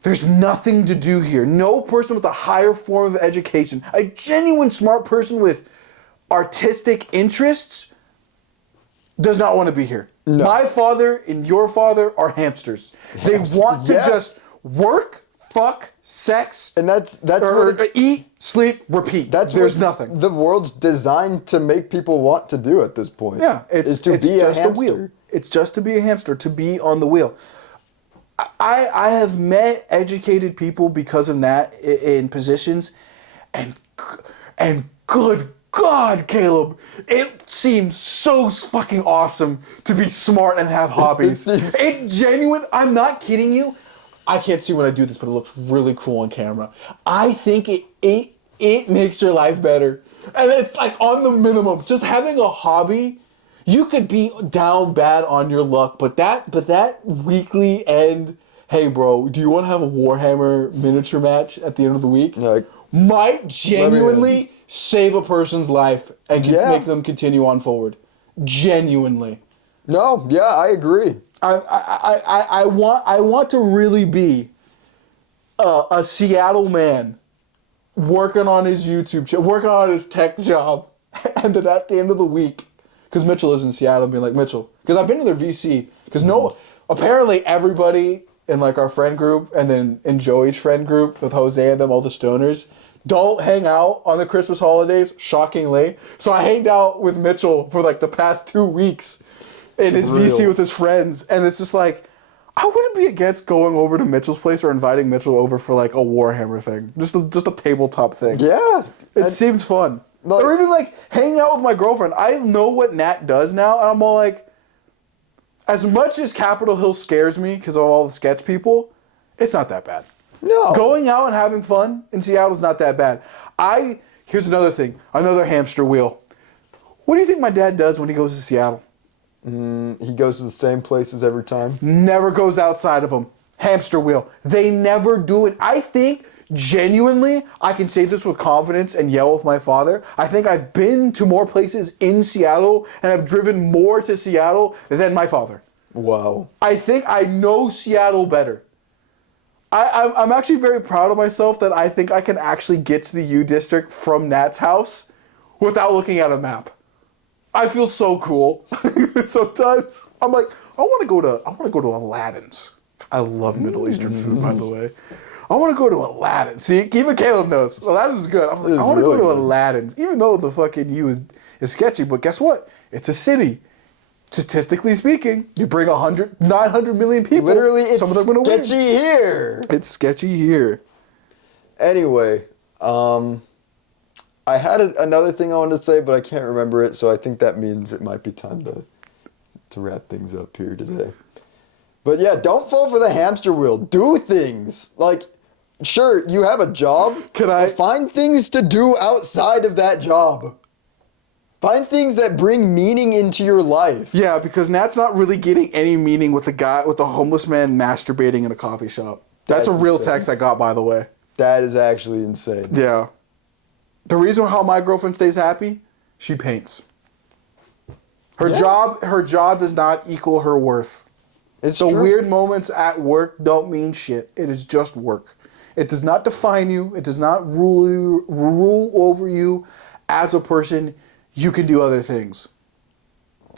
There's nothing to do here. No person with a higher form of education, a genuine smart person with artistic interests, does not want to be here. No. My father and your father are hamsters. They want to just work, fuck, sex, And that's or what eat, sleep, repeat. There's what nothing. the world's designed to make people want to do at this point. Yeah, is to be a hamster. wheel. It's just to be a hamster, to be on the wheel. I have met educated people because of that in positions, and good God, Caleb, it seems so fucking awesome to be smart and have hobbies. It genuine. I'm not kidding you. I can't see when I do this, but it looks really cool on camera. I think it makes your life better, and it's like on the minimum. Just having a hobby. You could be down bad on your luck, but that weekly end, hey bro, do you want to have a Warhammer miniature match at the end of the week? Like, might genuinely save a person's life and make them continue on forward. Genuinely. No, yeah, I agree. I want to really be a Seattle man working on his YouTube channel, working on his tech job, and then at the end of the week, because Mitchell lives in Seattle, being like, Mitchell, because I've been to their VC, because apparently everybody in like our friend group and then in Joey's friend group with Jose and them, all the stoners, don't hang out on the Christmas holidays, shockingly. So I hanged out with Mitchell for like the past 2 weeks in his VC with his friends, and it's just like, I wouldn't be against going over to Mitchell's place or inviting Mitchell over for like a Warhammer thing, just a tabletop thing. Yeah. It seems fun. Or even like hanging out with my girlfriend. I know what Nat does now, and I'm all like, as much as Capitol Hill scares me because of all the sketch people, it's not that bad. No. Going out and having fun in Seattle is not that bad. Here's another thing, another hamster wheel. What do you think my dad does when he goes to Seattle? He goes to the same places every time. Never goes outside of them. Hamster wheel. They never do it. I think, genuinely, I can say this with confidence and yell with my father. I think I've been to more places in Seattle and I've driven more to Seattle than my father. Wow. I think I know Seattle better. I'm actually very proud of myself that I think I can actually get to the U District from Nat's house without looking at a map. I feel so cool. Sometimes I'm like, I want to go to Aladdin's. I love Middle Eastern food, by the way. I want to go to Aladdin. See, even Caleb knows. Aladdin's is good. I'm like, I want to go to Aladdin's, even though the fucking U is sketchy. But guess what? It's a city. Statistically speaking, you bring 900 million people. Literally, it's some of them are gonna sketchy win. here. It's sketchy here. Anyway, I had another thing I wanted to say, but I can't remember it, so I think that means it might be time to wrap things up here today. But yeah, don't fall for the hamster wheel. Do things. Like, sure, you have a job. Find things to do outside of that job. Find things that bring meaning into your life. Yeah, because Nat's not really getting any meaning with the homeless man masturbating in a coffee shop. That's a real insane. text I got, by the way. That is actually insane. Yeah. The reason how my girlfriend stays happy, she paints. Her job does not equal her worth. It's So true. weird moments at work don't mean shit. It is just work. It does not define you. It does not rule over you as a person. You can do other things.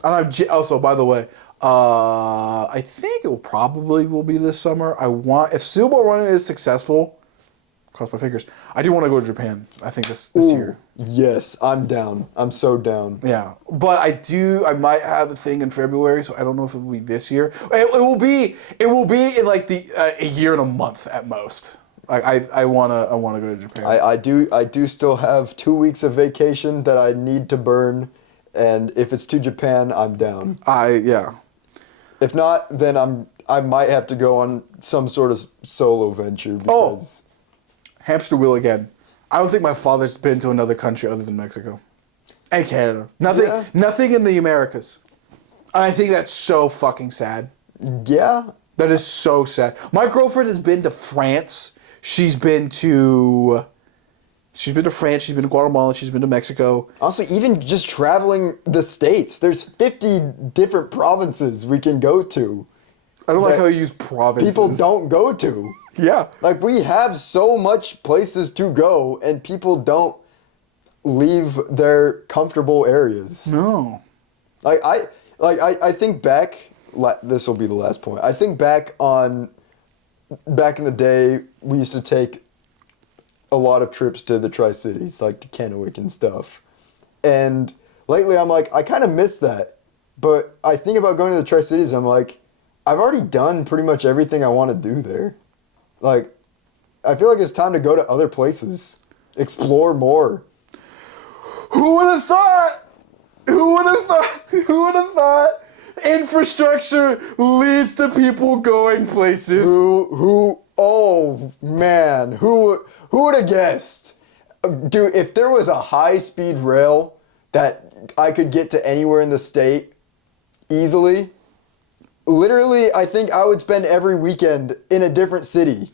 And also, by the way, I think it probably will be this summer. If Steelboat Running is successful, cross my fingers, I do want to go to Japan. I think this year. Yes, I'm down. I'm so down. Yeah, but I might have a thing in February, so I don't know if it will be this year. It will be in like a year and a month at most. I wanna go to Japan. I do still have 2 weeks of vacation that I need to burn, and if it's to Japan, I'm down. Yeah. If not, then I might have to go on some sort of solo venture because... Hamster wheel again. I don't think my father's been to another country other than Mexico. And Canada. Nothing in the Americas. And I think that's so fucking sad. Yeah. That is so sad. My girlfriend has been to France. She's been to France, she's been to Guatemala, she's been to Mexico. Also, even just traveling the states, there's 50 different provinces we can go to. I don't like how you use provinces. People don't go to. Yeah. Like, we have so much places to go, and people don't leave their comfortable areas. No. I think back, this will be the last point. I think back in the day, we used to take a lot of trips to the Tri-Cities, like to Kennewick and stuff. And lately I'm like, I kind of miss that. But I think about going to the Tri-Cities, I'm like, I've already done pretty much everything I want to do there. Like, I feel like it's time to go to other places. Explore more. Who would have thought? Who would have thought? Who would have thought? Infrastructure leads to people going places. Oh man, who would have guessed? Dude, if there was a high-speed rail that I could get to anywhere in the state easily, literally, I think I would spend every weekend in a different city.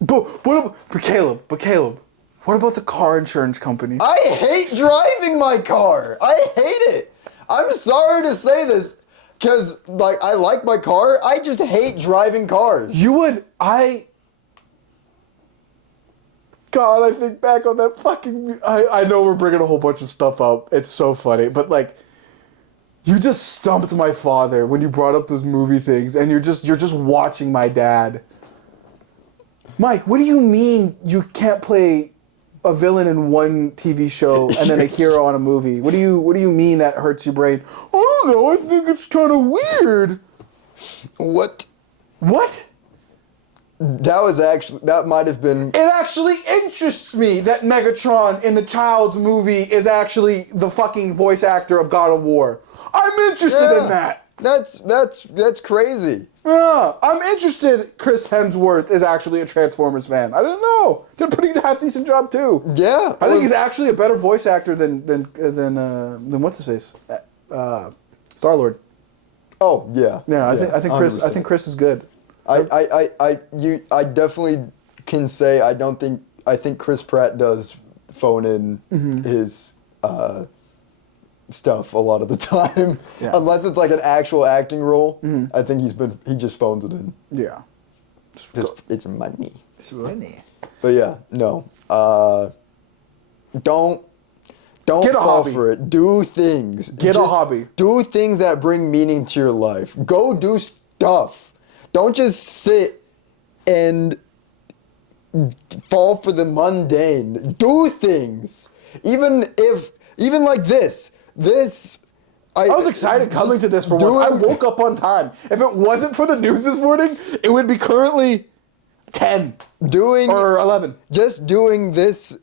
But Caleb, what about the car insurance company? I hate driving my car. I hate it. I'm sorry to say this, because, like, I like my car. I just hate driving cars. God, I think back on that fucking... I know we're bringing a whole bunch of stuff up. It's so funny. But, like, you just stumped my father when you brought up those movie things, and you're just watching my dad. Mike, what do you mean you can't play a villain in one TV show and then a hero on a movie? What do you mean that hurts your brain? I don't know. I think it's kind of weird. What? That might have been... It actually interests me that Megatron in the Child's movie is actually the fucking voice actor of God of War. I'm interested in that. That's crazy. Yeah, I'm interested Chris Hemsworth is actually a Transformers fan. I didn't know. Did a pretty half-decent job, too. Yeah. I think he's actually a better voice actor than what's-his-face? Star-Lord. Oh, yeah. Yeah, I think Chris is good. I definitely can say I think Chris Pratt does phone in his stuff a lot of the time. Yeah. Unless it's like an actual acting role. I think he just phones it in. Yeah. It's money. It's money. But yeah, no. Don't fall for it. Do things. Get a hobby. Do things that bring meaning to your life. Go do stuff. Don't just sit and fall for the mundane. Do things. Even like this. I was excited coming to this for once. I woke up on time. If it wasn't for the news this morning, it would be currently 10 or 11. Just doing this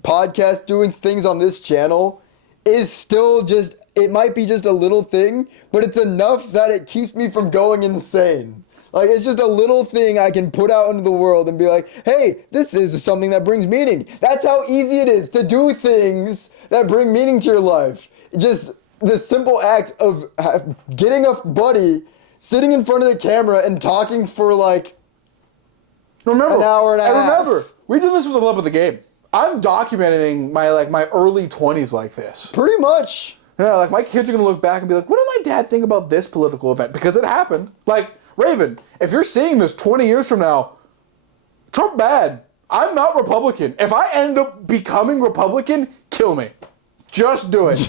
podcast, doing things on this channel is still just, it might be just a little thing, but it's enough that it keeps me from going insane. Like, it's just a little thing I can put out into the world and be like, hey, this is something that brings meaning. That's how easy it is to do things that bring meaning to your life. Just the simple act of getting a buddy, sitting in front of the camera and talking for like an hour and a half. Remember, we do this for the love of the game. I'm documenting my early 20s like this. Pretty much. Yeah, like my kids are going to look back and be like, what did my dad think about this political event? Because it happened. Like, Raven, if you're seeing this 20 years from now, Trump bad. I'm not Republican. If I end up becoming Republican, kill me. Just do it.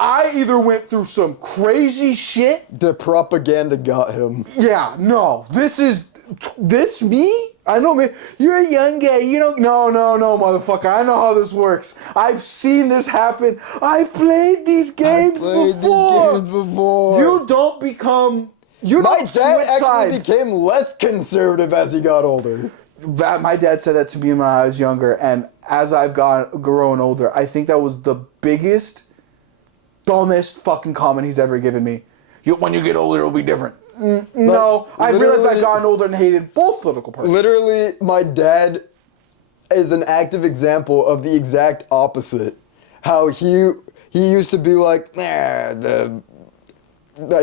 I either went through some crazy shit. The propaganda got him. Yeah, no. This me? I know, man. You're a young guy. You don't... No, motherfucker. I know how this works. I've seen this happen. I've played these games before. You don't become... My dad actually became less conservative as he got older. My dad said that to me when I was younger, and as I've grown older, I think that was the biggest, dumbest fucking comment he's ever given me. when you get older, it'll be different. No, I've realized I've gotten older and hated both political parties. Literally, my dad is an active example of the exact opposite. How he used to be like,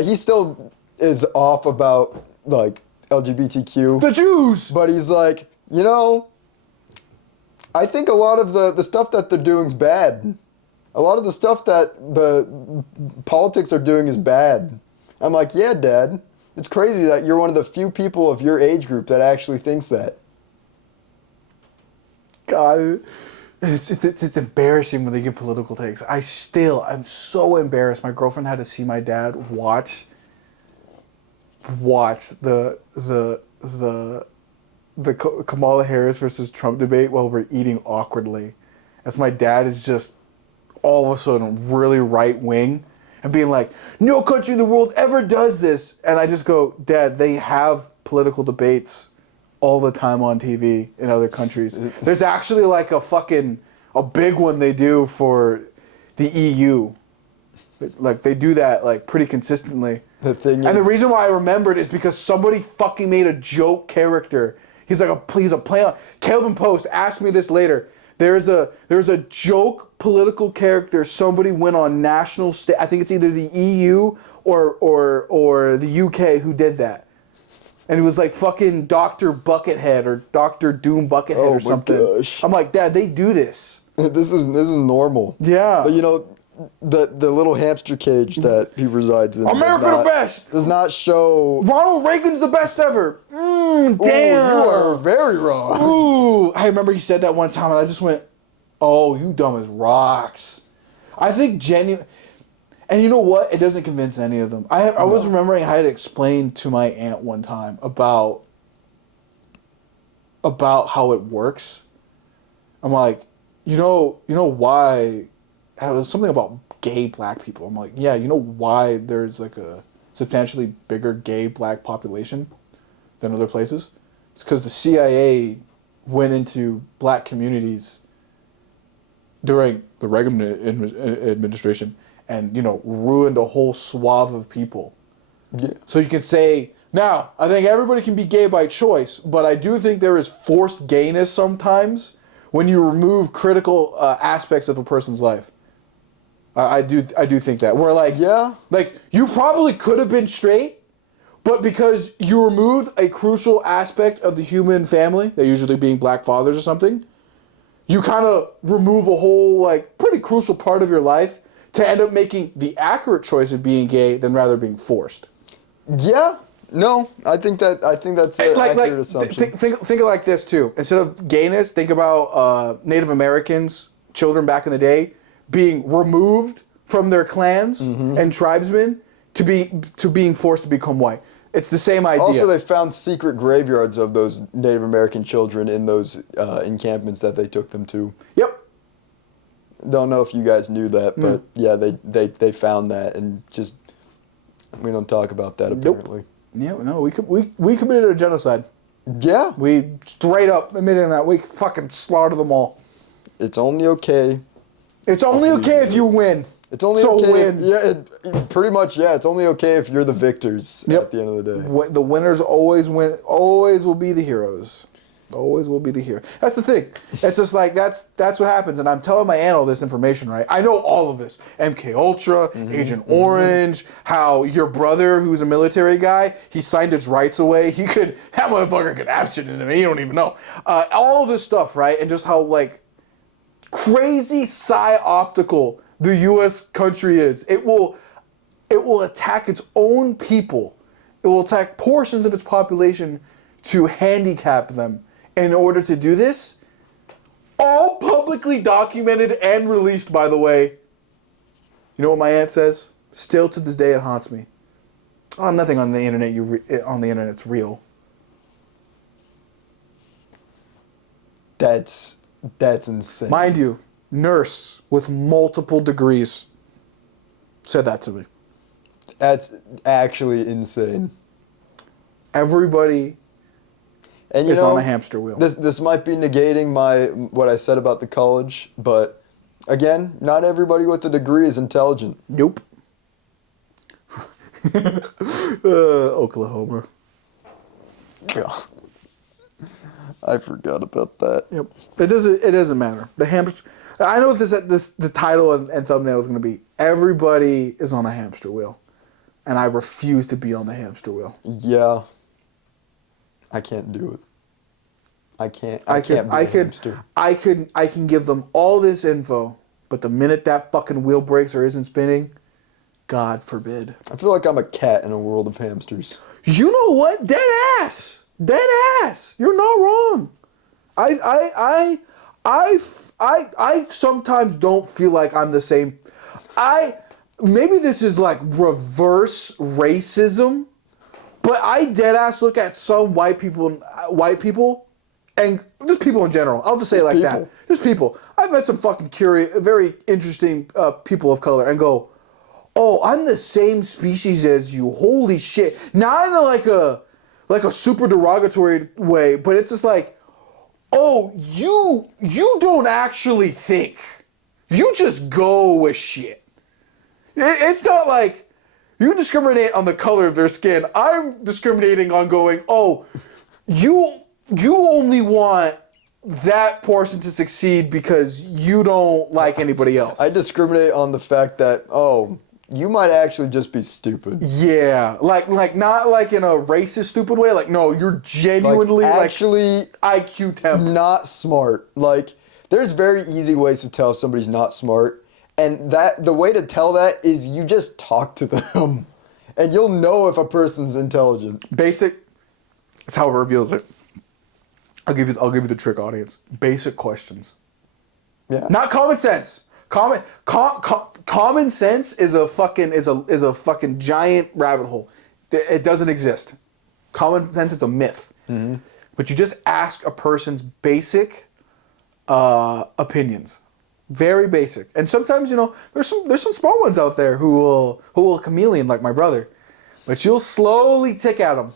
he still is off about like LGBTQ. The Jews! But he's like, you know, I think a lot of the stuff that they're doing is bad. A lot of the stuff that the politics are doing is bad. I'm like, yeah, Dad. It's crazy that you're one of the few people of your age group that actually thinks that. God, it's embarrassing when they give political takes. I'm so embarrassed. My girlfriend had to see my dad watch the Kamala Harris versus Trump debate while we're eating awkwardly, as my dad is just all of a sudden really right wing and being like, no country in the world ever does this. And I just go, Dad, they have political debates all the time on TV in other countries. There's actually like a big one they do for the EU. Like they do that like pretty consistently. The reason why I remembered is because somebody fucking made a joke character. He's a play on. Caleb and Post asked me this later. There's a joke political character. Somebody went on national stage. I think it's either the EU or the UK who did that. And it was like fucking Dr. Buckethead or Dr. Doom Buckethead or something. Gosh. I'm like, Dad, they do this. This is normal. Yeah. But you know, the little hamster cage that he resides in. America the best. Does not show. Ronald Reagan's the best ever. Damn. Ooh, you are very wrong. Ooh. I remember he said that one time and I just went, oh, you dumb as rocks. I think genuine. And you know what? It doesn't convince any of them. I was remembering I had explained to my aunt one time about how it works. I'm like, you know why? It was something about gay black people. I'm like, yeah, you know why there's like a substantially bigger gay black population than other places? It's because the CIA went into black communities during the Reagan administration and, ruined a whole swath of people. Yeah. So you can say, now, I think everybody can be gay by choice, but I do think there is forced gayness sometimes when you remove critical aspects of a person's life. I do think that. Where you probably could have been straight, but because you removed a crucial aspect of the human family, that usually being black fathers or something, you kind of remove a whole pretty crucial part of your life to end up making the accurate choice of being gay than rather being forced. Yeah. No, I think that's an accurate assumption. Think of it like this too. Instead of gayness, think about Native Americans, children back in the day, being removed from their clans and tribesmen to being forced to become white. It's the same idea. Also, they found secret graveyards of those Native American children in those encampments that they took them to. Yep. Don't know if you guys knew that, but yeah, they found that, and just we don't talk about that apparently. Nope. Yeah, no, we committed a genocide. Yeah, we straight up admitted that we fucking slaughtered them all. It's only okay. It's only okay if you win. It's only okay. Pretty much. Yeah, it's only okay if you're the victors at the end of the day. The winners always win. Always will be the heroes. Always will be the hero. That's the thing. It's just like that's what happens. And I'm telling my aunt all this information, right? I know all of this. MK Ultra, Agent Orange, how your brother, who's a military guy, he signed his rights away. That motherfucker could have shit in him. You don't even know. All of this stuff, right? And just how crazy psy-optical the U.S. country is. It will attack its own people. It will attack portions of its population to handicap them. In order to do this, all publicly documented and released, by the way. You know what my aunt says? Still to this day, it haunts me. Oh, nothing on the internet. On the internet's real. That's insane. Mind you, nurse with multiple degrees said that to me. That's actually insane. Everybody. And is on a hamster wheel. This might be negating what I said about the college, but again, not everybody with a degree is intelligent. Nope. Oklahoma. God. I forgot about that. Yep. It doesn't matter. The hamster. I know what the title and thumbnail is going to be. Everybody is on a hamster wheel, and I refuse to be on the hamster wheel. Yeah. I can't do it. I can't be a hamster. I can give them all this info, but the minute that fucking wheel breaks or isn't spinning, God forbid. I feel like I'm a cat in a world of hamsters. You know what? Dead ass. You're not wrong. I sometimes don't feel like I'm the same. Maybe this is like reverse racism, but I dead ass look at some white people, and just people in general. I'll just say it like that. Just people. I've met some fucking very interesting people of color, and go, oh, I'm the same species as you. Holy shit! Not in like a super derogatory way, but it's just like, oh, you don't actually think. You just go with shit. It's not like you discriminate on the color of their skin. I'm discriminating on going, oh, you only want that person to succeed because you don't like anybody else. I discriminate on the fact that, oh, you might actually just be stupid. Yeah, like not like in a racist, stupid way. Like, no, you're genuinely actually IQ temp. Not smart. Like, there's very easy ways to tell somebody's not smart, and the way to tell that is you just talk to them, and you'll know if a person's intelligent. Basic. That's how it reveals it. I'll give you the trick, audience. Basic questions. Yeah. Not common sense. Common sense is a fucking giant rabbit hole. It doesn't exist. Common sense is a myth. Mm-hmm. But you just ask a person's basic opinions, very basic. And sometimes there's some smart ones out there who will chameleon like my brother, but you'll slowly tick at them.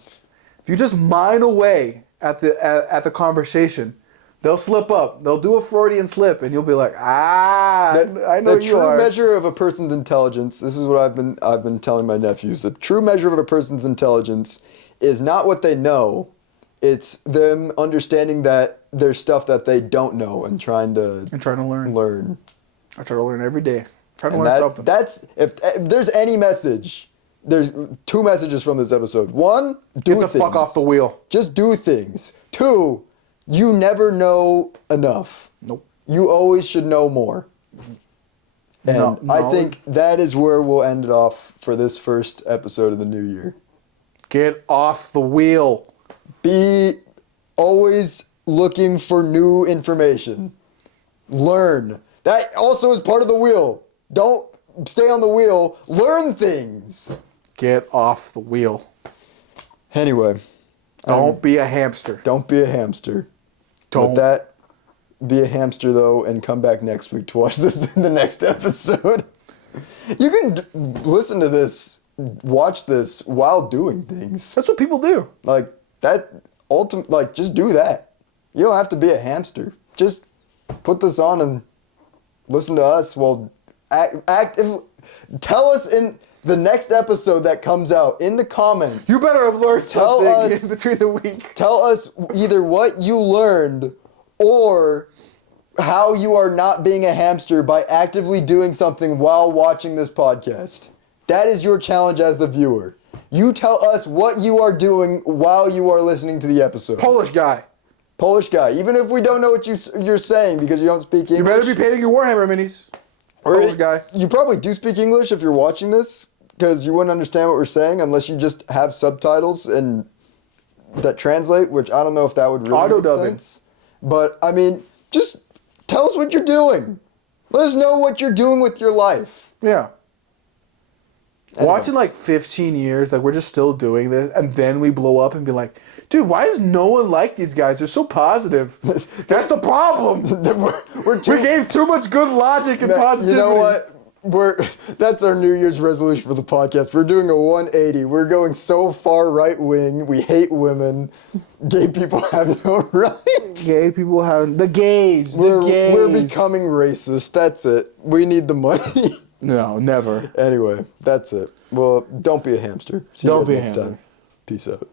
If you just mine away at the conversation, they'll slip up. They'll do a Freudian slip, and you'll be like, I know you are. The true measure of a person's intelligence, this is what I've been telling my nephews, the true measure of a person's intelligence is not what they know, it's them understanding that there's stuff that they don't know and trying to learn. I try to learn every day. Try to learn something. If there's any message, there's two messages from this episode. One, get the fuck off the wheel. Just do things. Two, you never know enough. Nope. You always should know more. And I think that is where we'll end it off for this first episode of the new year. Get off the wheel. Be always looking for new information. Learn. That also is part of the wheel. Don't stay on the wheel. Learn things. Get off the wheel. Anyway. Don't be a hamster. Don't be a hamster. With that, be a hamster, though, and come back next week to watch this in the next episode. You can listen to this, watch this while doing things. That's what people do. Like, just do that. You don't have to be a hamster. Just put this on and listen to us while tell us in the next episode that comes out in the comments. You better have learned something in between the week. Tell us either what you learned or how you are not being a hamster by actively doing something while watching this podcast. That is your challenge as the viewer. You tell us what you are doing while you are listening to the episode. Polish guy. Even if we don't know what you're saying because you don't speak English. You better be painting your Warhammer minis. Polish guy. You probably do speak English if you're watching this, because you wouldn't understand what we're saying unless you just have subtitles and that translate, which I don't know if that would really make sense. But, I mean, just tell us what you're doing. Let us know what you're doing with your life. Yeah. Anyway. Watching like 15 years, like we're just still doing this, and then we blow up and be like, dude, why does no one like these guys? They're so positive. That's the problem. We gave too much good logic and positivity. You know what? That's our New Year's resolution for the podcast. We're doing a 180. We're going so far right wing. We hate women. Gay people have no rights. Gay people have the gays. We're becoming racist. That's it. We need the money. No, never. Anyway, that's it. Well, don't be a hamster. See you Don't guys be a next hamster. time. Peace out.